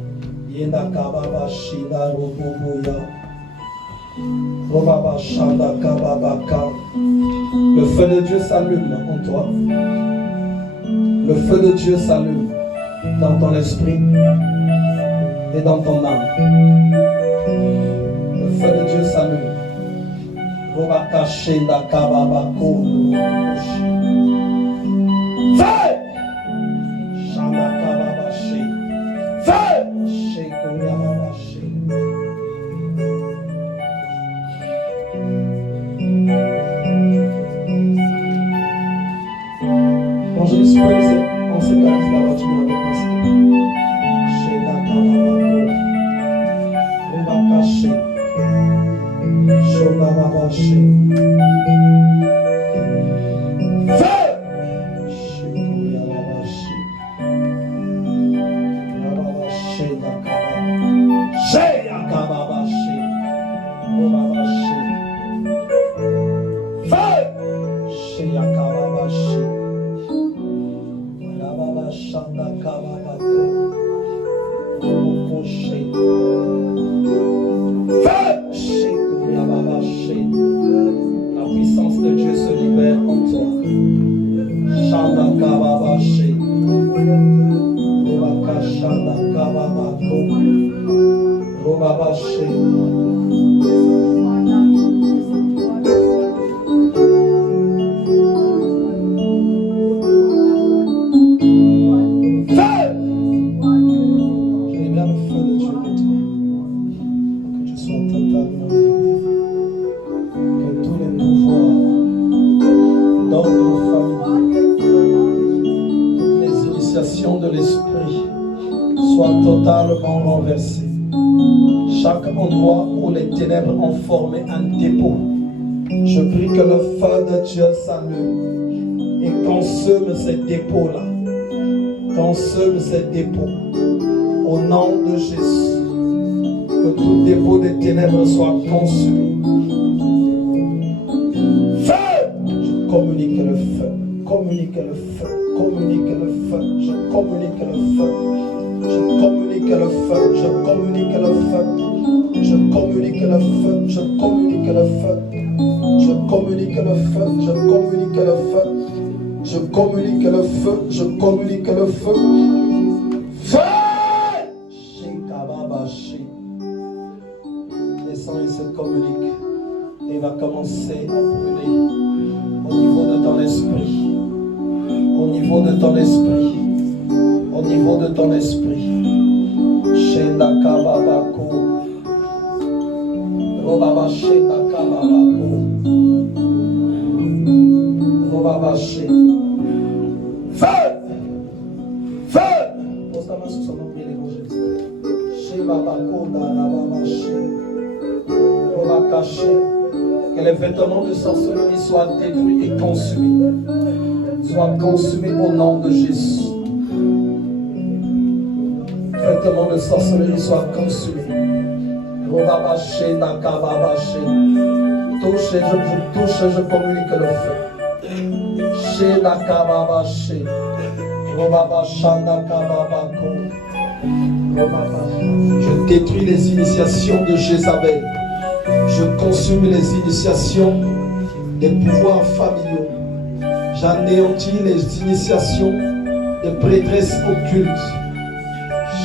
Yenda kababa shenda roboboya. Robaba shanda kababaka. Le feu de Dieu s'allume en toi. Le feu de Dieu s'allume dans ton esprit et dans ton âme. Le feu de Dieu s'allume. Robaka shenda kababako. Feu! Shanda kababashi. Feu! Shekoria babashi. Quand je suis brisé, on se casse la voiture avec moi. Shenda kababako. Robaka shi. Shonda babashi. Feu! Shekoria babashi. Rababashi nakaba. Sheya kababashi. Robabashi. Feu! Sheya kababashi. Rababashanda kababako. Robokoshi. Feu! Shekoria babashi. La puissance de Dieu se libère en toi. Shanda kababashi. Robaka shanda kababako. Robabashi. Feu! Je libère le feu de Dieu en toi. Que tu sois totalement libéré. Que tous les pouvoirs d'ordre familial, toutes les initiations de l'esprit soient totalement renversées. Chaque endroit où les ténèbres ont formé un dépôt, je prie que le feu de Dieu s'allume et consume ces dépôts-là. Consume ces dépôts. Au nom de Jésus, que tout dépôt des ténèbres soit consumé. Feu! Je communique le feu. Communique le feu. Communique le feu. Je communique le feu. Je communique le feu. Je communique le feu. Je communique le feu. Je communique le feu. Je communique le feu. Je communique le feu. Je communique le feu. Je communique le feu. Feu! Shikababashi. Descends et se communique. Et va commencer à brûler au niveau de ton esprit. Au niveau de ton esprit. Au niveau de ton esprit. Shenda kababako. Robaba shenda kababako. Robaba shenda. Feu! Feu! Pose ta main sur son nombril et Jésus. Shebabako darababa shenda. Robaka shenda. Que les vêtements de sorcellerie soient détruits et consumés. Soient consumés au nom de Jésus. Vêtements de sorcellerie soient consumés. Robabaché, nakababaché. Touche, je touche, je communique le feu. Chez nakababaché. Robabacha, nakababako. Je détruis les initiations de Jézabel. Je consume les initiations des pouvoirs familiaux. J'anéantis les initiations des prêtresses occultes.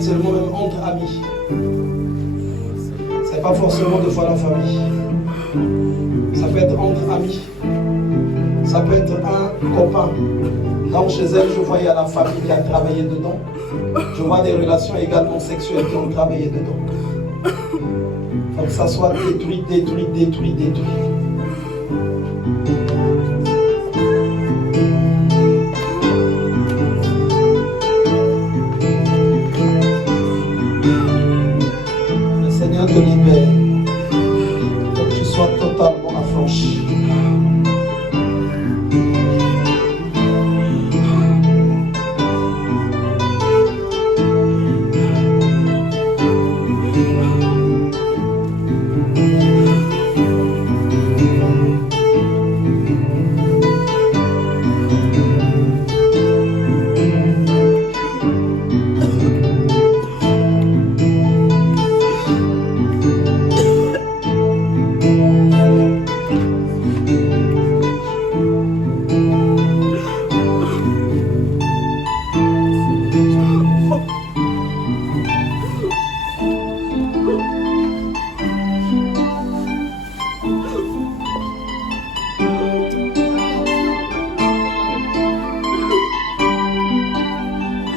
Seulement même entre amis. C'est pas forcément de fois la famille. Ça peut être entre amis. Ça peut être un copain. Dans chez elle, je vois il y a la famille qui a travaillé dedans. Je vois des relations également sexuelles qui ont travaillé dedans. Faut que ça soit détruit. Te libère pour que tu sois totalement affranchi.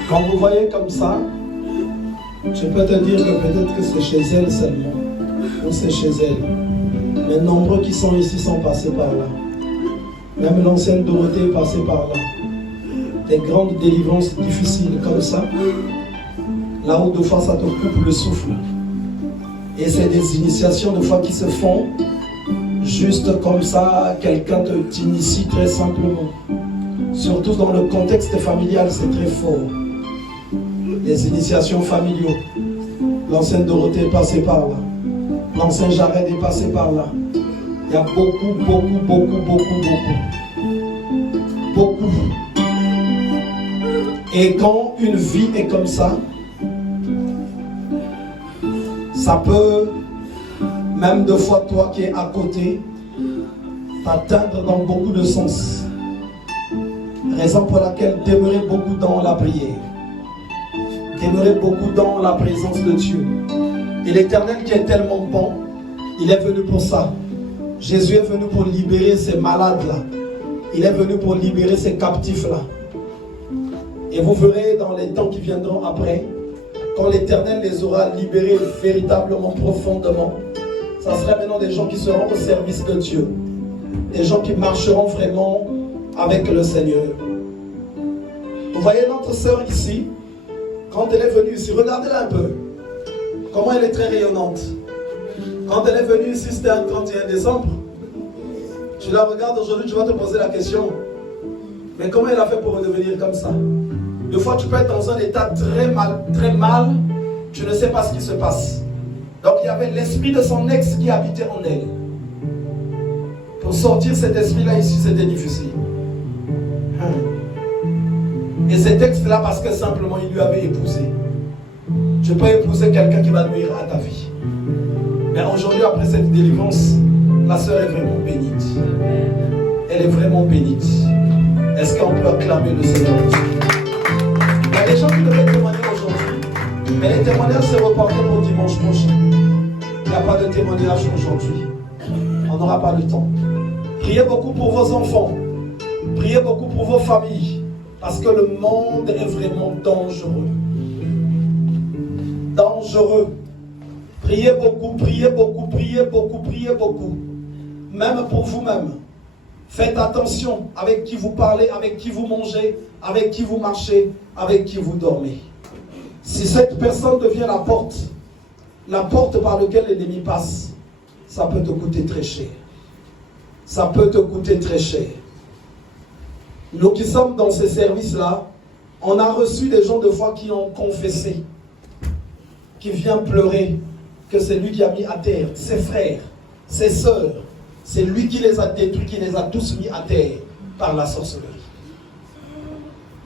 Quand vous voyez comme ça, je peux te dire que peut-être que c'est chez elle seulement, ou c'est chez elle. Mais nombreux qui sont ici sont passés par là. Même l'ancienne Dorothée est passée par là. Des grandes délivrances difficiles comme ça, là où de fois ça te coupe le souffle. Et c'est des initiations de fois qui se font juste comme ça, quelqu'un t'initie très simplement. Surtout dans le contexte familial, c'est très fort. Les initiations familiaux. L'ancienne Dorothée est passée par là. L'ancien Jared est passé par là. Il y a beaucoup. Et quand une vie est comme ça, ça peut, même de fois toi qui es à côté, t'atteindre dans beaucoup de sens. Raison pour laquelle demeurer beaucoup dans la prière. Demeurer beaucoup dans la présence de Dieu. Et l'Éternel qui est tellement bon, il est venu pour ça. Jésus est venu pour libérer ces malades-là. Il est venu pour libérer ces captifs-là. Et vous verrez dans les temps qui viendront après, quand l'Éternel les aura libérés véritablement, profondément, ça sera maintenant des gens qui seront au service de Dieu. Des gens qui marcheront vraiment avec le Seigneur. Vous voyez notre sœur ici, quand elle est venue ici, regardez-la un peu. Comment elle est très rayonnante. Quand elle est venue ici, c'était un 31 décembre. Tu la regardes aujourd'hui, tu vas te poser la question. Mais comment elle a fait pour redevenir comme ça? Des fois, tu peux être dans un état très mal. Tu ne sais pas ce qui se passe. Donc, il y avait l'esprit de son ex qui habitait en elle. Pour sortir cet esprit-là ici, c'était difficile. Et cet texte-là, parce que simplement, il lui avait épousé. Tu peux épouser quelqu'un qui va nuire à ta vie. Mais aujourd'hui, après cette délivrance, la sœur est vraiment bénite. Elle est vraiment bénite. Est-ce qu'on peut acclamer le Seigneur? Il y a des gens qui devaient témoigner aujourd'hui. Mais les témoignages se reportent pour dimanche prochain. Il n'y a pas de témoignage aujourd'hui. On n'aura pas le temps. Priez beaucoup pour vos enfants. Priez beaucoup pour vos familles. Parce que le monde est vraiment dangereux. Dangereux. Priez beaucoup, priez beaucoup, priez beaucoup, priez beaucoup. Même pour vous-même. Faites attention avec qui vous parlez, avec qui vous mangez, avec qui vous marchez, avec qui vous dormez. Si cette personne devient la porte par laquelle l'ennemi passe, ça peut te coûter très cher. Ça peut te coûter très cher. Nous qui sommes dans ces services-là, on a reçu des gens de foi qui ont confessé, qui viennent pleurer, que c'est lui qui a mis à terre ses frères, ses sœurs. C'est lui qui les a détruits, qui les a tous mis à terre par la sorcellerie.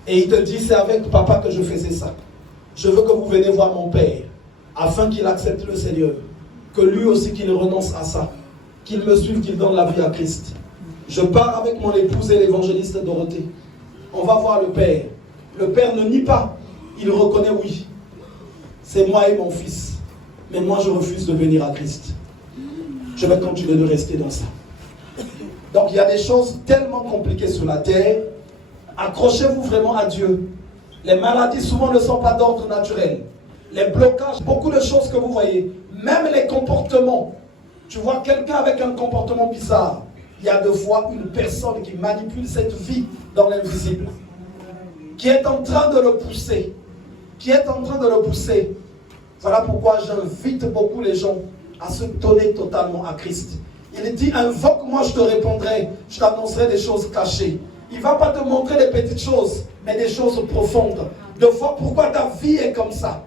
Et il te dit, c'est avec papa que je faisais ça. Je veux que vous venez voir mon père, afin qu'il accepte le Seigneur. Que lui aussi qu'il renonce à ça. Qu'il me suive, qu'il donne la vie à Christ. Je pars avec mon épouse et l'évangéliste Dorothée. On va voir le père. Le père ne nie pas. Il reconnaît oui. C'est moi et mon fils. Mais moi je refuse de venir à Christ. Je vais continuer de rester dans ça. Donc il y a des choses tellement compliquées sur la terre. Accrochez-vous vraiment à Dieu. Les maladies souvent ne sont pas d'ordre naturel. Les blocages, beaucoup de choses que vous voyez, même les comportements. Tu vois quelqu'un avec un comportement bizarre. Il y a deux fois une personne qui manipule cette vie dans l'invisible. Qui est en train de le pousser. Qui est en train de le pousser. Voilà pourquoi j'invite beaucoup les gens à se donner totalement à Christ. Il dit, invoque-moi, je te répondrai, je t'annoncerai des choses cachées. Il ne va pas te montrer des petites choses, mais des choses profondes. De fois, pourquoi ta vie est comme ça?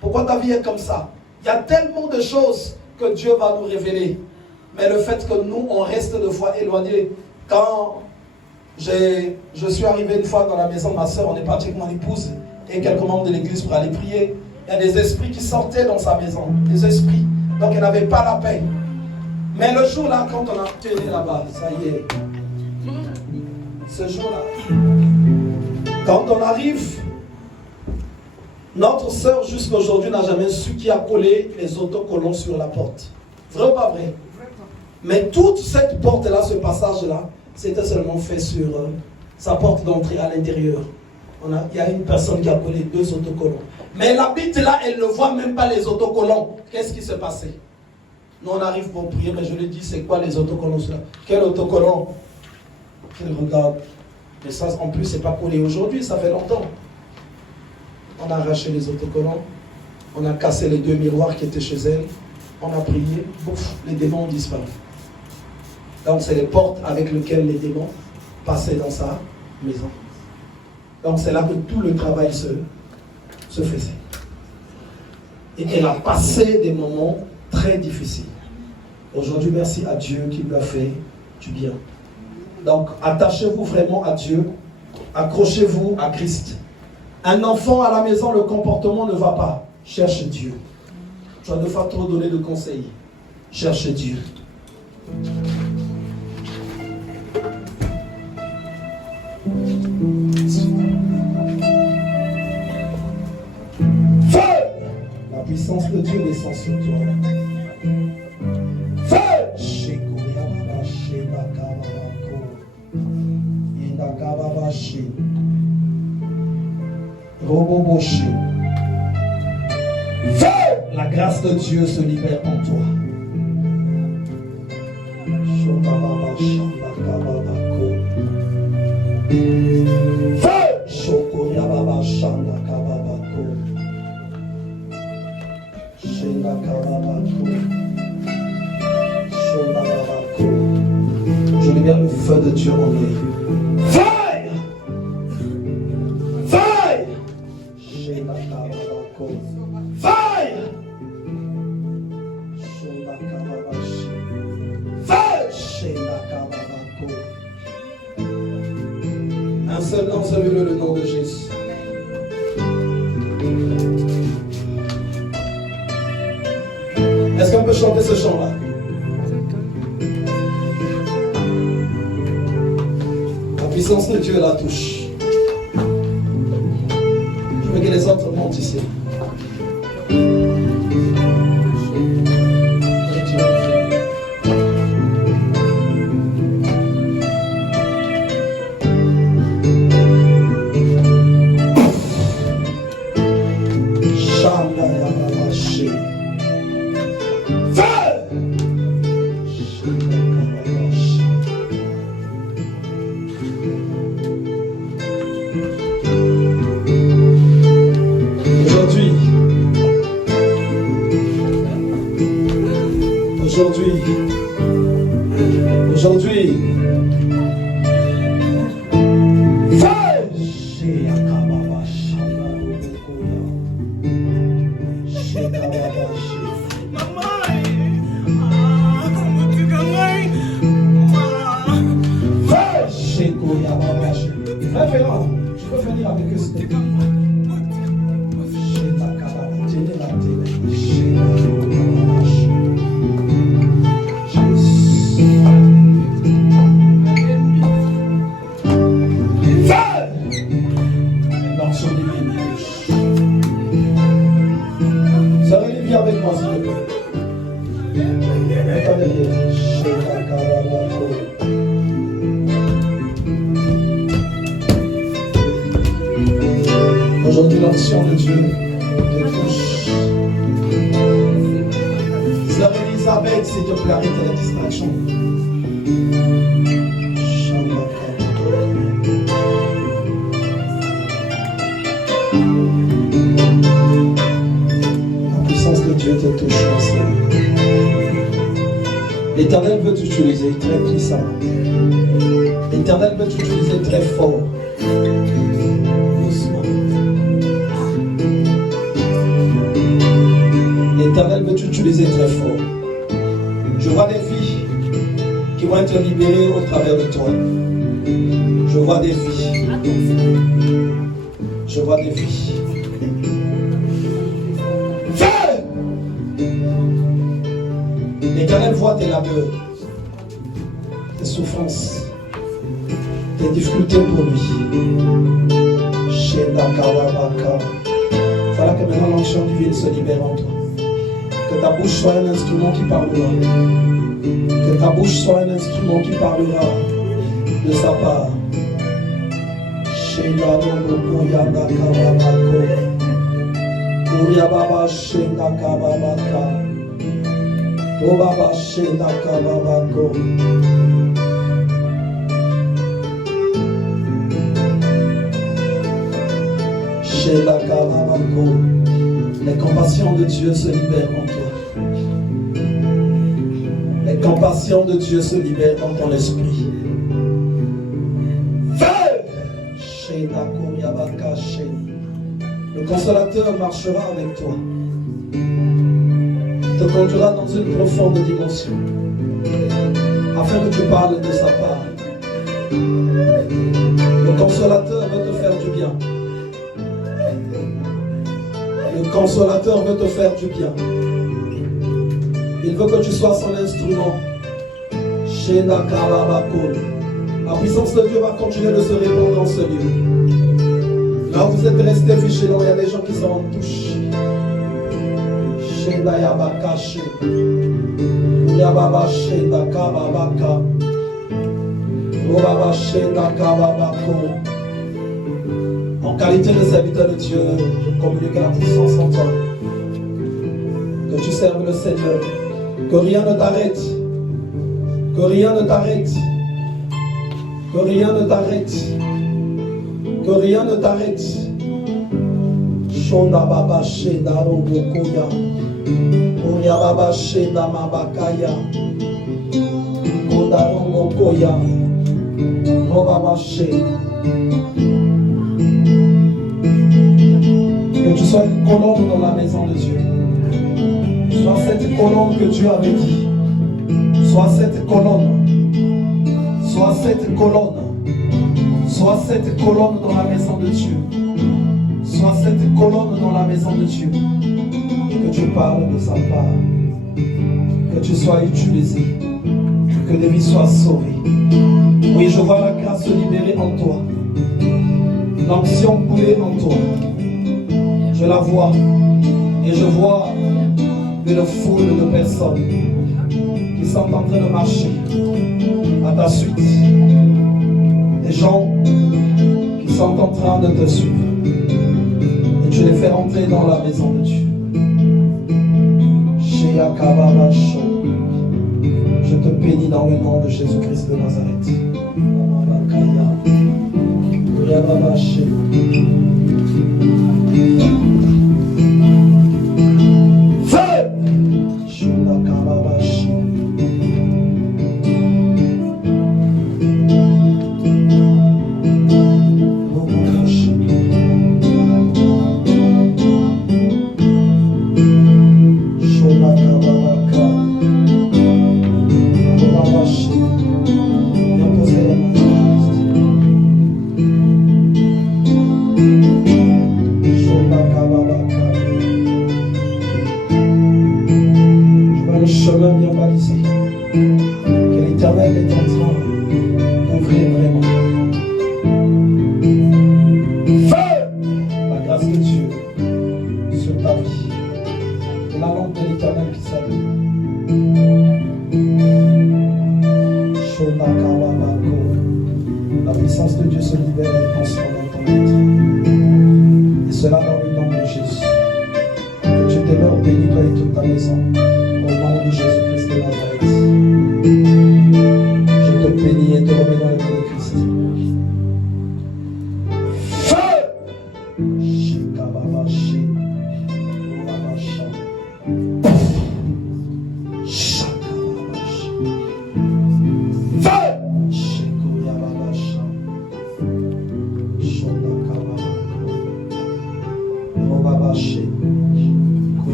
Pourquoi ta vie est comme ça? Il y a tellement de choses que Dieu va nous révéler. Mais le fait que nous, on reste de fois éloignés. Quand je suis arrivé une fois dans la maison de ma soeur, on est parti avec mon épouse et quelques membres de l'église pour aller prier. Il y a des esprits qui sortaient dans sa maison. Des esprits. Donc elle n'avait pas la paix. Mais le jour-là, quand on a tenu là-bas, ça y est. Ce jour-là, quand on arrive, notre sœur jusqu'à aujourd'hui n'a jamais su qui a collé les autocollants sur la porte. Vrai ou pas vrai? Mais toute cette porte-là, ce passage-là, c'était seulement fait sur sa porte d'entrée à l'intérieur. Il y a une personne qui a collé 2 autocollants. Mais elle habite là, elle ne voit même pas les autocollants. Qu'est-ce qui s'est passé? Nous, on arrive pour prier, mais je lui dis, c'est quoi les autocollants là? Quel autocollant? Elle regarde. Mais ça, en plus, c'est pas collé aujourd'hui, ça fait longtemps. On a arraché les autocollants. On a cassé les 2 miroirs qui étaient chez elle. On a prié. Bouf, les démons ont disparu. Donc, c'est les portes avec lesquelles les démons passaient dans sa maison. Donc, c'est là que tout le travail se faisait. Et elle a passé des moments très difficiles. Aujourd'hui, merci à Dieu qui lui a fait du bien. Donc, attachez-vous vraiment à Dieu. Accrochez-vous à Christ. Un enfant à la maison, le comportement ne va pas. Cherche Dieu. Tu vas devoir trop donner de conseils. Cherche Dieu. Feu! La puissance de Dieu descend sur toi. Feu! Feu! La grâce de Dieu se libère en toi. Je libère le feu de Dieu en lui. Fire! Fire! Fire! Un seul nom, saluez-le, le nom de Jésus. Est-ce qu'on peut chanter ce chant-là? La puissance de Dieu la touche. Je veux que les autres montent ici. Aujourd'hui, référent, je peux venir avec eux, s'il te plaît. Avec moi, s'il te plaît. Aujourd'hui, l'onction de Dieu te touche. Sœur Elisabeth, s'il te plaît, arrête la distraction. Dieu te touche, mon Seigneur. L'Éternel veut t'utiliser très puissamment. L'Éternel veut t'utiliser très fort. Doucement. L'Éternel veut t'utiliser très fort. Je vois des filles qui vont être libérées au travers de toi. Je vois des filles. Je vois des filles. L'Éternel voit tes labeurs, tes souffrances, tes difficultés pour lui. Voilà que maintenant l'onction divine se libère en toi. Que ta bouche soit un instrument qui parlera. Que ta bouche soit un instrument qui parlera de sa part. Oh Baba Shendaka Babako. Shendaka Babako. Les compassions de Dieu se libèrent en toi. Les compassions de Dieu se libèrent dans ton esprit. Shendako Yabaka Shen. Le consolateur marchera avec toi. Te conduira dans une profonde dimension afin que tu parles de sa part. Le consolateur veut te faire du bien. Le consolateur veut te faire du bien. Il veut que tu sois son instrument. La puissance de Dieu va continuer de se répandre dans ce lieu. Là où vous êtes restés vigilants, il y a des gens qui sont en touche. En qualité de serviteur de Dieu, je communique la puissance en toi. Que tu serves le Seigneur. Que rien ne t'arrête. Que rien ne t'arrête. Que rien ne t'arrête. Que rien ne t'arrête. Shonda Baba Shenda Robokoya. Oya Baba Shenda Mabakaya. Oda Robokoya. Robaba Shenda. Que tu sois une colombe dans la maison de Dieu. Sois cette colombe que Dieu avait dit. Sois cette colonne. Sois cette colonne. Sois cette colonne dans la maison de Dieu. Sois cette colonne dans la maison de Dieu. Que tu parles de sa part. Que tu sois utilisé. Que des vies soient sauvées. Oui, je vois la grâce se libérer en toi. L'onction couler en toi. Je la vois. Et je vois une foule de personnes qui sont en train de marcher à ta suite. Des gens qui sont en train de te suivre. Et tu les fais rentrer dans la maison de Dieu. Je te bénis dans le nom de Jésus-Christ de Nazareth.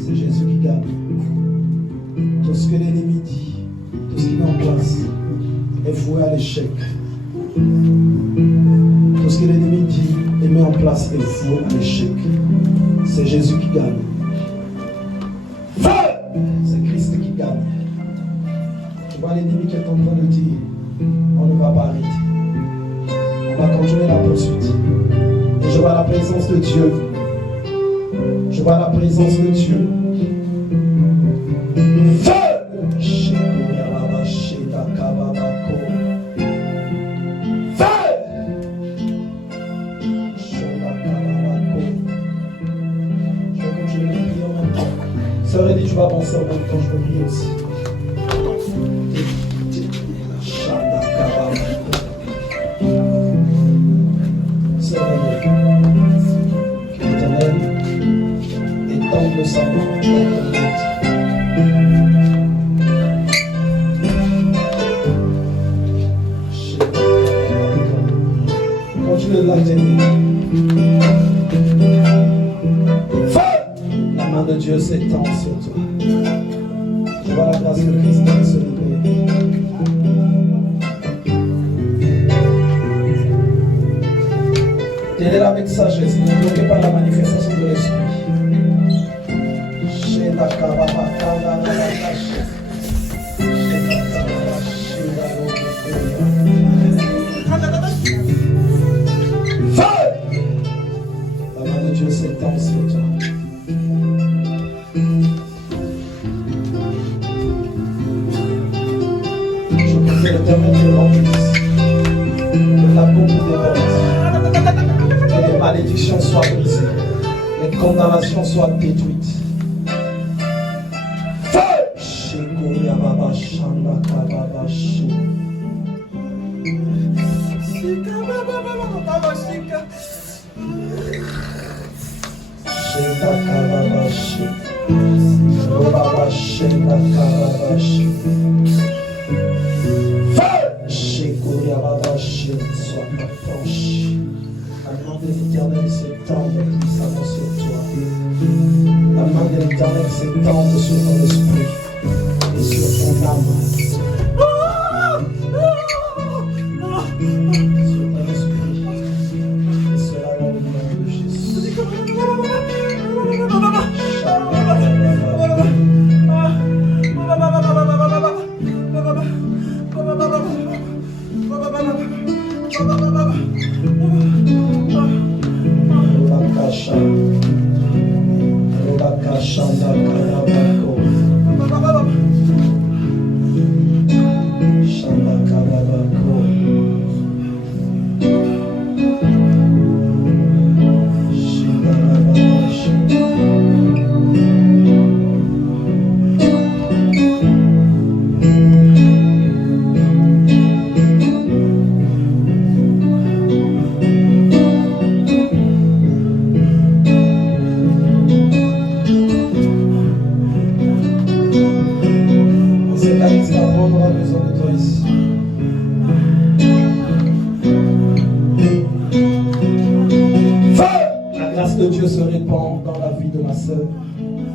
C'est Jésus qui gagne. Tout ce que l'ennemi dit, tout ce qu'il met en place est voué à l'échec. Tout ce que l'ennemi dit et met en place est voué à l'échec. C'est Jésus qui gagne. C'est Christ qui gagne. Tu vois l'ennemi qui est en train de dire, on ne va pas arrêter. On va continuer la poursuite. Et je vois la présence de Dieu. Je vois la présence de Dieu. Sœur Edith, je vais avancer en même temps, je vais prier aussi. Sœur Edith, que l'Éternel étende sa main dans ta tête. Continue de la tenir. De Dieu s'étend sur toi. Je vois la grâce de Christ qui se libère. Tenez avec sagesse, ne bloquez pas la manifestation de l'esprit. La main de Dieu s'étend sur toi. L'éternel te remplisse de ta coupe déborde. Que les malédictions soient brisées, les condamnations soient détruites. Shikoya Baba Shanda Kababashi. Shika Baba Shika. Shika Kababashi. Baba Shenda Kababashi. s'étende sur ton esprit et sur ton âme. Sur ton esprit. Et cela dans le nom de Jésus.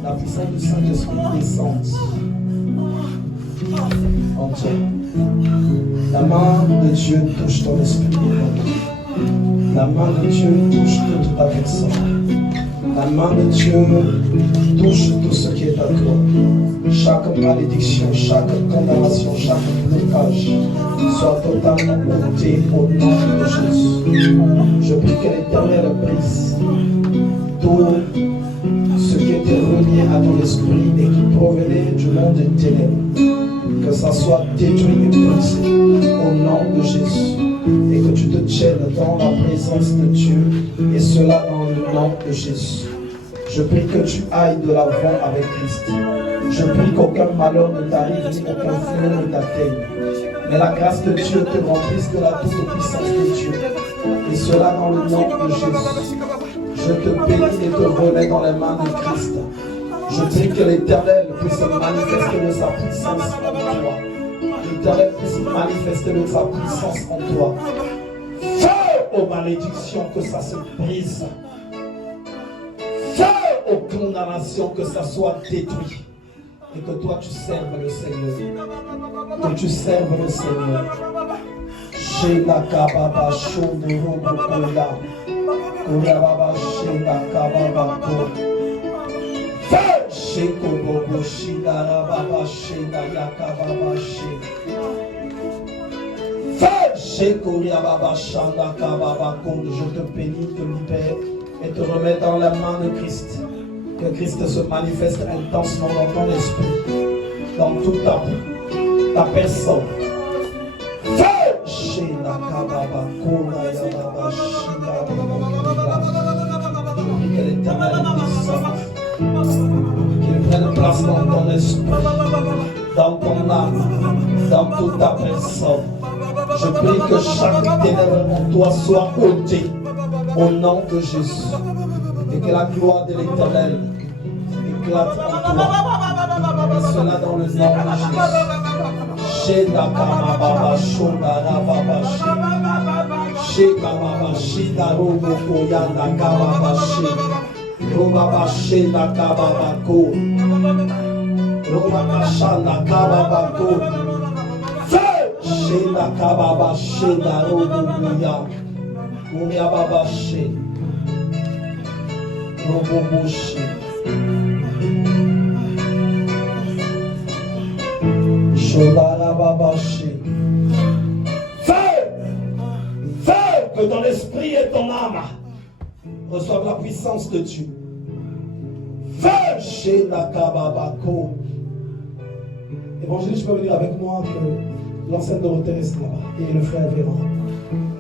La puissance du Saint-Esprit descende en toi. La main de Dieu touche ton esprit. La main de Dieu touche toute ta personne. La main de Dieu touche tout ce qui est à toi. Chaque malédiction, chaque condamnation, chaque blocage soit totalement ôté au nom de Jésus. Je prie que l'Éternel brise tout ce qui était relié à ton esprit et qui provenait du monde des ténèbres, que ça soit détruit et brisé au nom de Jésus, et que tu te tiennes dans la présence de Dieu, et cela dans le nom de Jésus. Je prie que tu ailles de l'avant avec Christ. Je prie qu'aucun malheur ne t'arrive ni aucun fléau ne t'atteigne. Mais la grâce de Dieu te remplisse de la toute-puissance de Dieu, et cela dans le nom de Jésus. Je te bénis et te remets dans les mains de Christ. Je prie que l'Éternel puisse manifester de sa puissance en toi. L'Éternel puisse manifester de sa puissance en toi. Feu aux malédictions, que ça se brise. Feu aux condamnations, que ça soit détruit. Et que toi tu serves le Seigneur. Que tu serves le Seigneur. Chez la kababa chaud de Robokoya. Koyababa Shenda Kababa Ko. Feu Sheko Bobo Shidara Baba Shenda Yakababa She. Feu Sheko Yababa Shanda Kababa Ko. Je te bénis, te libère et te remets dans la main de Christ. Que Christ se manifeste intensement dans ton esprit, dans toute ta personne. Feu Shenda Kababa Ko Yababa Shida. Que l'Éternel descende, qu'il prenne place dans ton esprit, dans ton âme, dans toute ta personne. Je prie que chaque ténèbre en toi soit ôté au nom de Jésus, et que la gloire de l'Éternel éclate en toi. Et cela dans le nom de Jésus. Sheda Kama Baba Shondara Baba Shekababa Shida Robo Koyanda Kababa She Robaba Shenda Kababa Ko Robaba Shanda Kababa Ko Shenda Kababa Shenda Robo Koya Koya Baba She Robo Boshi Shodara Baba She. Que ton esprit et ton âme reçoivent la puissance de Dieu. Feu chez Nakababako. Évangéliste, tu peux venir avec moi que l'enceinte de Dorothée reste là-bas. Et le frère Véran.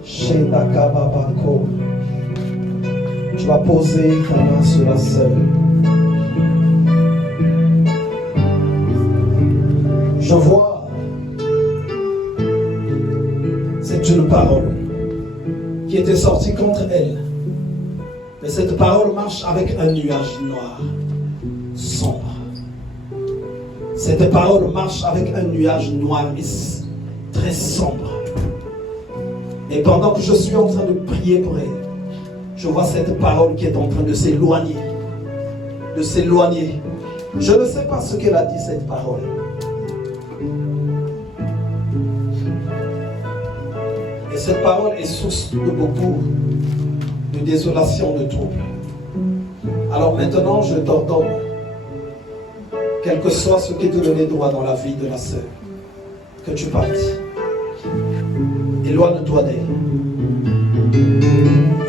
Chez Nakababako. Tu vas poser ta main sur la selle. Je vois, c'est une parole qui était sortie contre elle. Mais cette parole marche avec un nuage noir, sombre. Cette parole marche avec un nuage noir et très sombre. Et pendant que je suis en train de prier pour elle, je vois cette parole qui est en train de s'éloigner, Je ne sais pas ce qu'elle a dit cette parole. Et cette parole est source de beaucoup de désolation, de trouble. Alors maintenant, je t'ordonne, quel que soit ce qui te donnait droit dans la vie de la sœur, que tu partes. Éloigne-toi d'elle.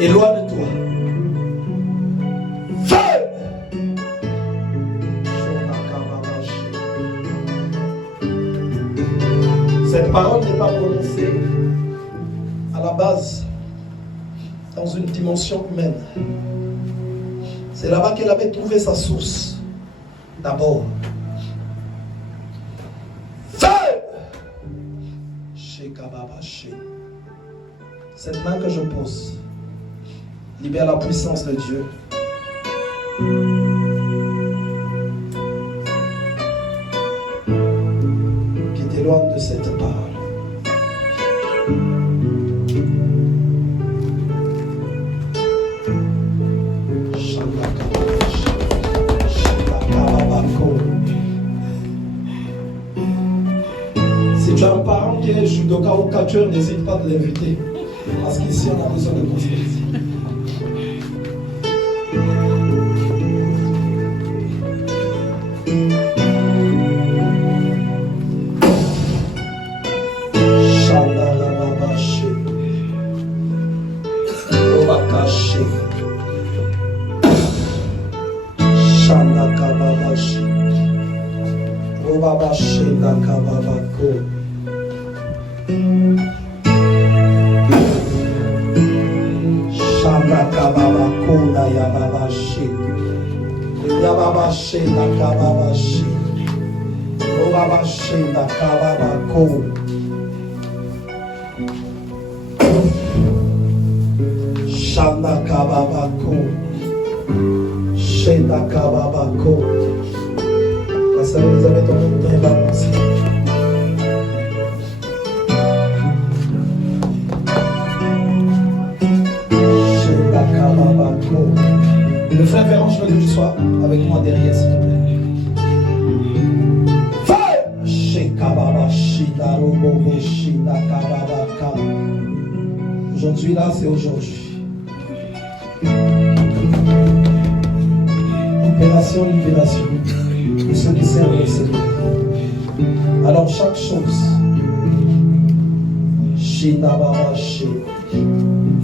Éloigne-toi. Feu! Cette parole n'est pas prononcée à la base dans une dimension humaine. C'est là-bas qu'elle avait trouvé sa source. D'abord. Feu! Cette main que je pose libère la puissance de Dieu. Qui t'éloigne de cette parole. Si tu as un parent qui est judoka ou catcheur, n'hésite pas de l'inviter. Parce qu'ici, on a besoin de prospérité. Shandalababashi. Robakashi. Shandakababashi. Robabashi Nakababako. Shandakababako Yababashi. Yababashi Nakababashi. Robabashi Nakababako. Shandakababako. Shandakababako. La sœur Elisabeth, on peut très balancer. Le frère Véran, je veux que tu sois avec moi derrière, s'il te plaît. Aujourd'hui, là, c'est aujourd'hui. Opération libération de ceux qui servent le Seigneur. Alors, chaque chose,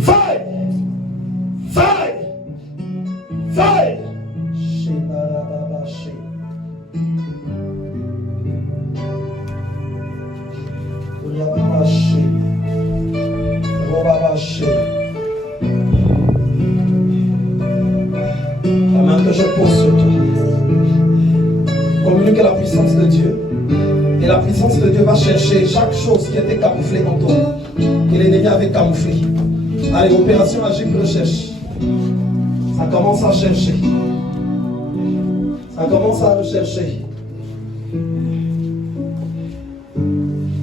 fire! Fire! Fire! La main que je pose sur toi communique la puissance de Dieu. Et la puissance de Dieu va chercher chaque chose qui était camouflée en toi, que l'ennemi avait camouflé. Allez, opération Agir recherche. Ça commence à chercher. Ça commence à rechercher.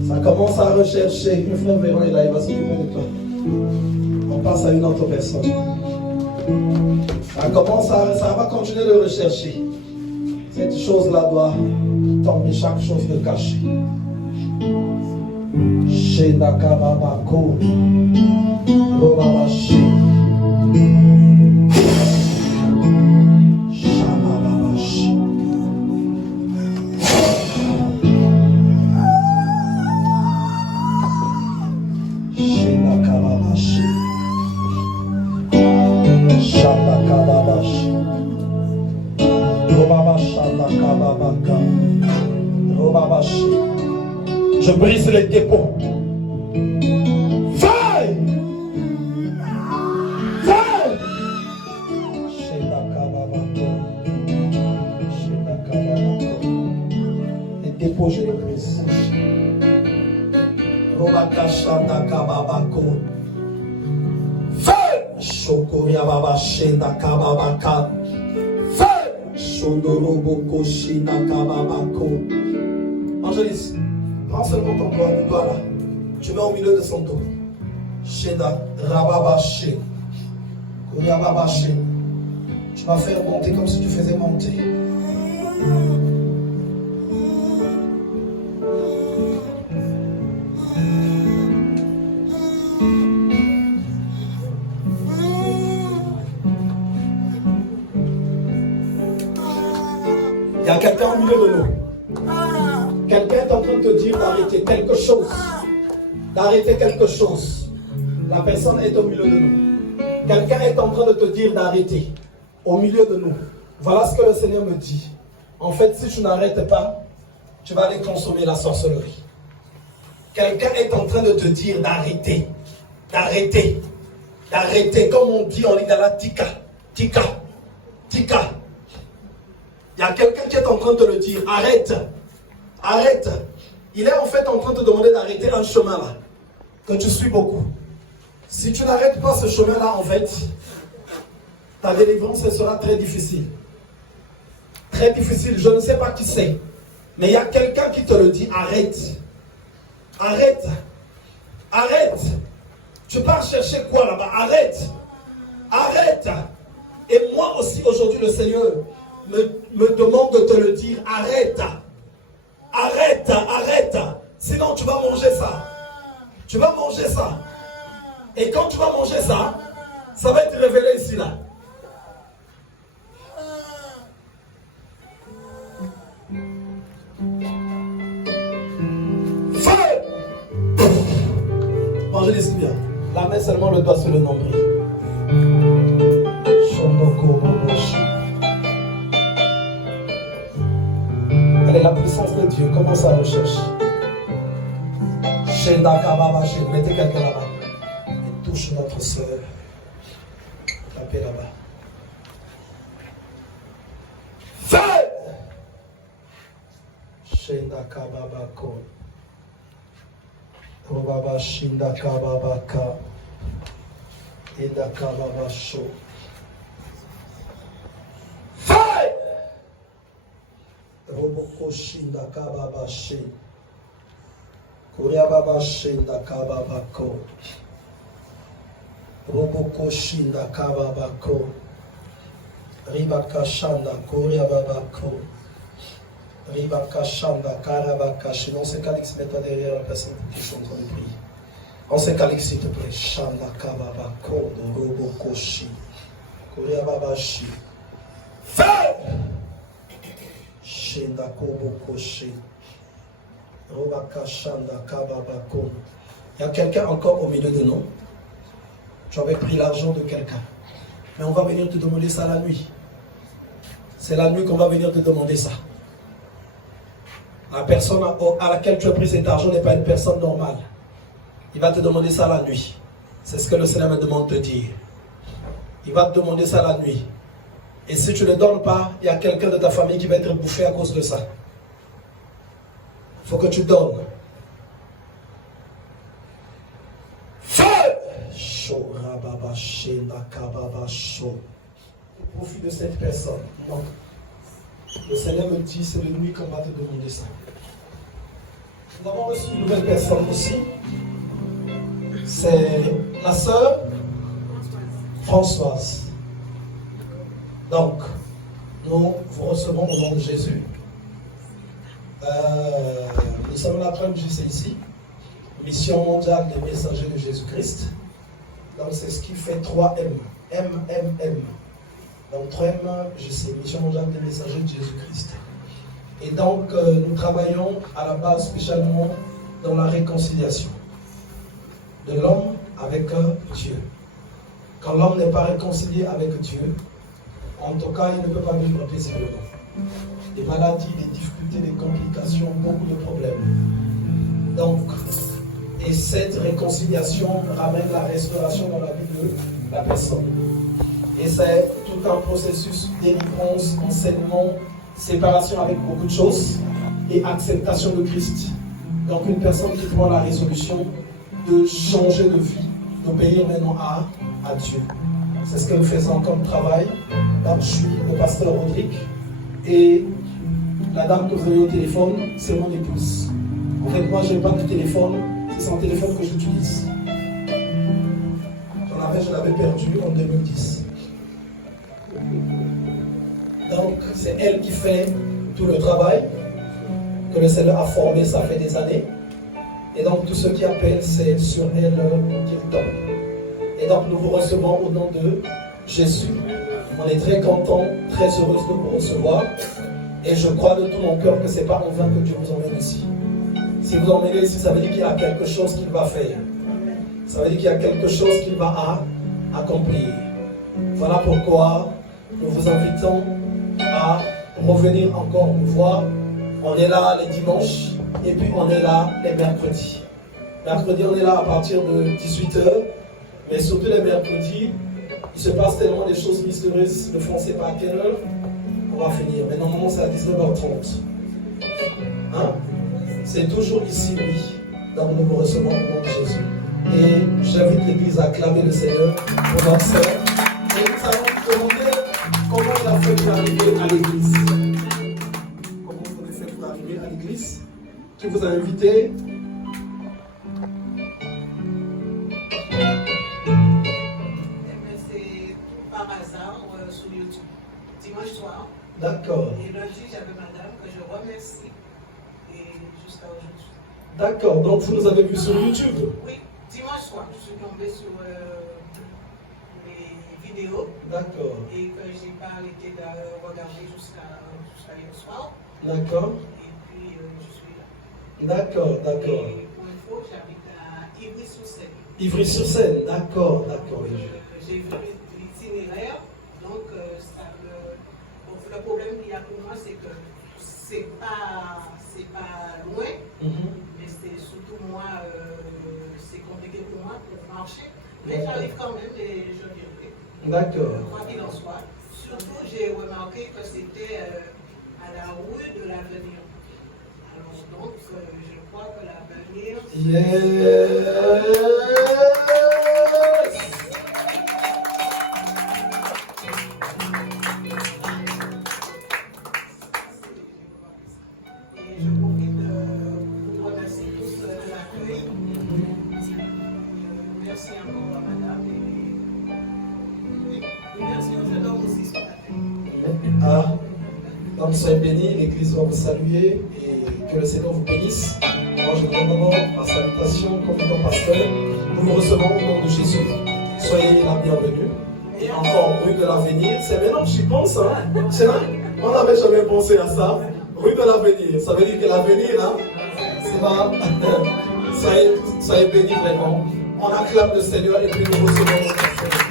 Ça commence à rechercher. Le frère Véron est là, il va s'occuper de toi. On passe à une autre personne. Ça va continuer de rechercher. Cette chose-là doit tomber, chaque chose de cachée. Chez Nakababako, Robabashi. Je brise les dépôts. Fire! Fire! Les dépôts, je les brise. Fire! Shokoria Baba Shenda Kababaka. Fire! Shondoroboko Shina Kababako. Angélis, prends seulement ton doigt, le doigt là. Tu mets au milieu de son dos. Sheda Rababaché. Koyababaché. Tu vas faire monter comme si tu faisais monter. Il y a quelqu'un au milieu de nous. Quelqu'un est en train de te dire d'arrêter quelque chose. D'arrêter quelque chose. La personne est au milieu de nous. Quelqu'un est en train de te dire d'arrêter. Au milieu de nous. Voilà ce que le Seigneur me dit. En fait, si tu n'arrêtes pas, tu vas aller consommer la sorcellerie. Quelqu'un est en train de te dire d'arrêter. D'arrêter. D'arrêter. Comme on dit en lingala, tika. Tika. Tika. Il y a quelqu'un qui est en train de te le dire. Arrête. Arrête. Il est en fait en train de te demander d'arrêter un chemin là. Que tu suis beaucoup. Si tu n'arrêtes pas ce chemin là, en fait, ta délivrance elle sera très difficile. Très difficile. Je ne sais pas qui c'est. Mais il y a quelqu'un qui te le dit. Arrête. Arrête. Arrête. Tu pars chercher quoi là-bas? Arrête. Arrête. Et moi aussi aujourd'hui le Seigneur me demande de te le dire. Arrête. Arrête. Arrête. Sinon tu vas manger ça. Tu vas manger ça. Et quand tu vas manger ça, ça va être révélé ici là. Feu. Évangéliste bien. La main seulement le doigt sur le nombril. Elle est la puissance de Dieu. Commence à rechercher. Mettez quelqu'un là-bas. Et touche notre soeur. Tapez là-bas. Feu! Shenda kababako. Robaba shinda kababaka. Eda kababasho. Feu! Roboko shinda kababashi. Kuriababa shinda kababako. Roboko shinda kababako. Ribaka shanda kuriababako. Ribaka shanda karabaka. Dans ce calix, mets-toi derrière la personne qui chante en prière. En ce calix, s'il te plaît. Shanda kababako. Roboko shi. Kuriababashi. Feu! Shinda koboko shi. Il y a quelqu'un encore au milieu de nous. Tu avais pris l'argent de quelqu'un. Mais on va venir te demander ça la nuit. C'est la nuit qu'on va venir te demander ça. La personne à laquelle tu as pris cet argent n'est pas une personne normale. Il va te demander ça la nuit. C'est ce que le Seigneur me demande de te dire. Il va te demander ça la nuit. Et si tu ne le donnes pas, il y a quelqu'un de ta famille qui va être bouffé à cause de ça. Il faut que tu donnes. Feu! Au profit de cette personne. Non. Le Seigneur me dit, c'est de nuit qu'on va te demander ça. Nous avons reçu une nouvelle personne aussi. C'est la sœur Françoise. Donc, nous vous recevons au nom de Jésus. Nous sommes en train de juger ici. Mission mondiale des messagers de Jésus-Christ. Donc, c'est ce qui fait 3M. MMM. Donc, 3M, c'est Mission mondiale des messagers de Jésus-Christ. Et donc, nous travaillons à la base spécialement dans la réconciliation de l'homme avec Dieu. Quand l'homme n'est pas réconcilié avec Dieu, en tout cas, il ne peut pas vivre paisiblement. Des maladies, des difficultés, des complications, beaucoup de problèmes. Donc, et cette réconciliation ramène la restauration dans la vie de la personne. Et c'est tout un processus de délivrance, enseignement, séparation avec beaucoup de choses et acceptation de Christ. Donc une personne qui prend la résolution de changer de vie, d'obéir maintenant à Dieu. C'est ce que nous faisons comme travail. Donc, je suis le pasteur Rodrigue et la dame que vous avez au téléphone, c'est mon épouse. En fait, moi, je n'ai pas de téléphone, c'est son téléphone que j'utilise. Je l'avais perdu en 2010. Donc, c'est elle qui fait tout le travail que le Seigneur a formé, ça fait des années. Et donc tout ce qui appelle, c'est sur elle qu'il tombe. Et donc nous vous recevons au nom de Jésus. On est très contents, très heureuse de vous recevoir. Et je crois de tout mon cœur que ce n'est pas en vain que Dieu vous emmène ici. Si vous emmenez ici, ça veut dire qu'il y a quelque chose qu'il va faire. Ça veut dire qu'il y a quelque chose qu'il va accomplir. Voilà pourquoi nous vous invitons à revenir encore nous voir. On est là les dimanches et puis on est là les mercredis. Mercredi, on est là à partir de 18h. Mais surtout les mercredis, il se passe tellement des choses mystérieuses. Le fond, on ne sait pas à quelle heure on va finir. Mais normalement, c'est à 19h30. Hein? C'est toujours ici, oui. Donc nous vous recevons au nom de Jésus. Et j'invite l'Église à acclamer le Seigneur pour notre sœur. Et nous allons nous demander comment il a fait pour arriver à l'Église. Comment vous avez fait pour arriver à l'Église? Qui vous a invité? C'est par hasard sur YouTube, dimanche soir. D'accord. Et lundi, j'avais madame que je remercie. Et jusqu'à aujourd'hui. D'accord, donc vous nous avez vu sur YouTube? Oui, dimanche soir, je suis tombée sur les vidéos. D'accord. Et que je n'ai pas arrêté de regarder jusqu'à hier soir. D'accord. Et puis, je suis là. D'accord, d'accord. Et pour info, j'habite à Ivry-sur-Seine. Ivry-sur-Seine, d'accord, d'accord. J'ai vu l'itinéraire, donc le problème qu'il y a pour moi, c'est que c'est pas loin, mais c'est surtout moi, c'est compliqué pour moi pour marcher. Mais j'arrive quand même et je viendrai. D'accord. Quoi qu'il en soit. Surtout, j'ai remarqué que c'était à la rue de l'Avenir. Alors donc, je crois que l'Avenir... Yes! Et je profite de vous remercier tous de l'accueil. Merci encore à madame et merci aux jeunes hommes aussi sur la terre. Donc soyez bénis, l'Église va vous saluer et que le Seigneur vous bénisse. Moi je donne d'abord ma salutation comme ton pasteur. Nous vous recevons au nom de Jésus. Soyez la bienvenue. Et encore rue de l'Avenir, c'est maintenant que j'y pense. Hein? On n'avait jamais pensé à ça. Rue de l'Avenir, ça veut dire que l'avenir, hein, c'est pas. Soyez bénis vraiment. On acclame le Seigneur et puis nous recevons notre frère.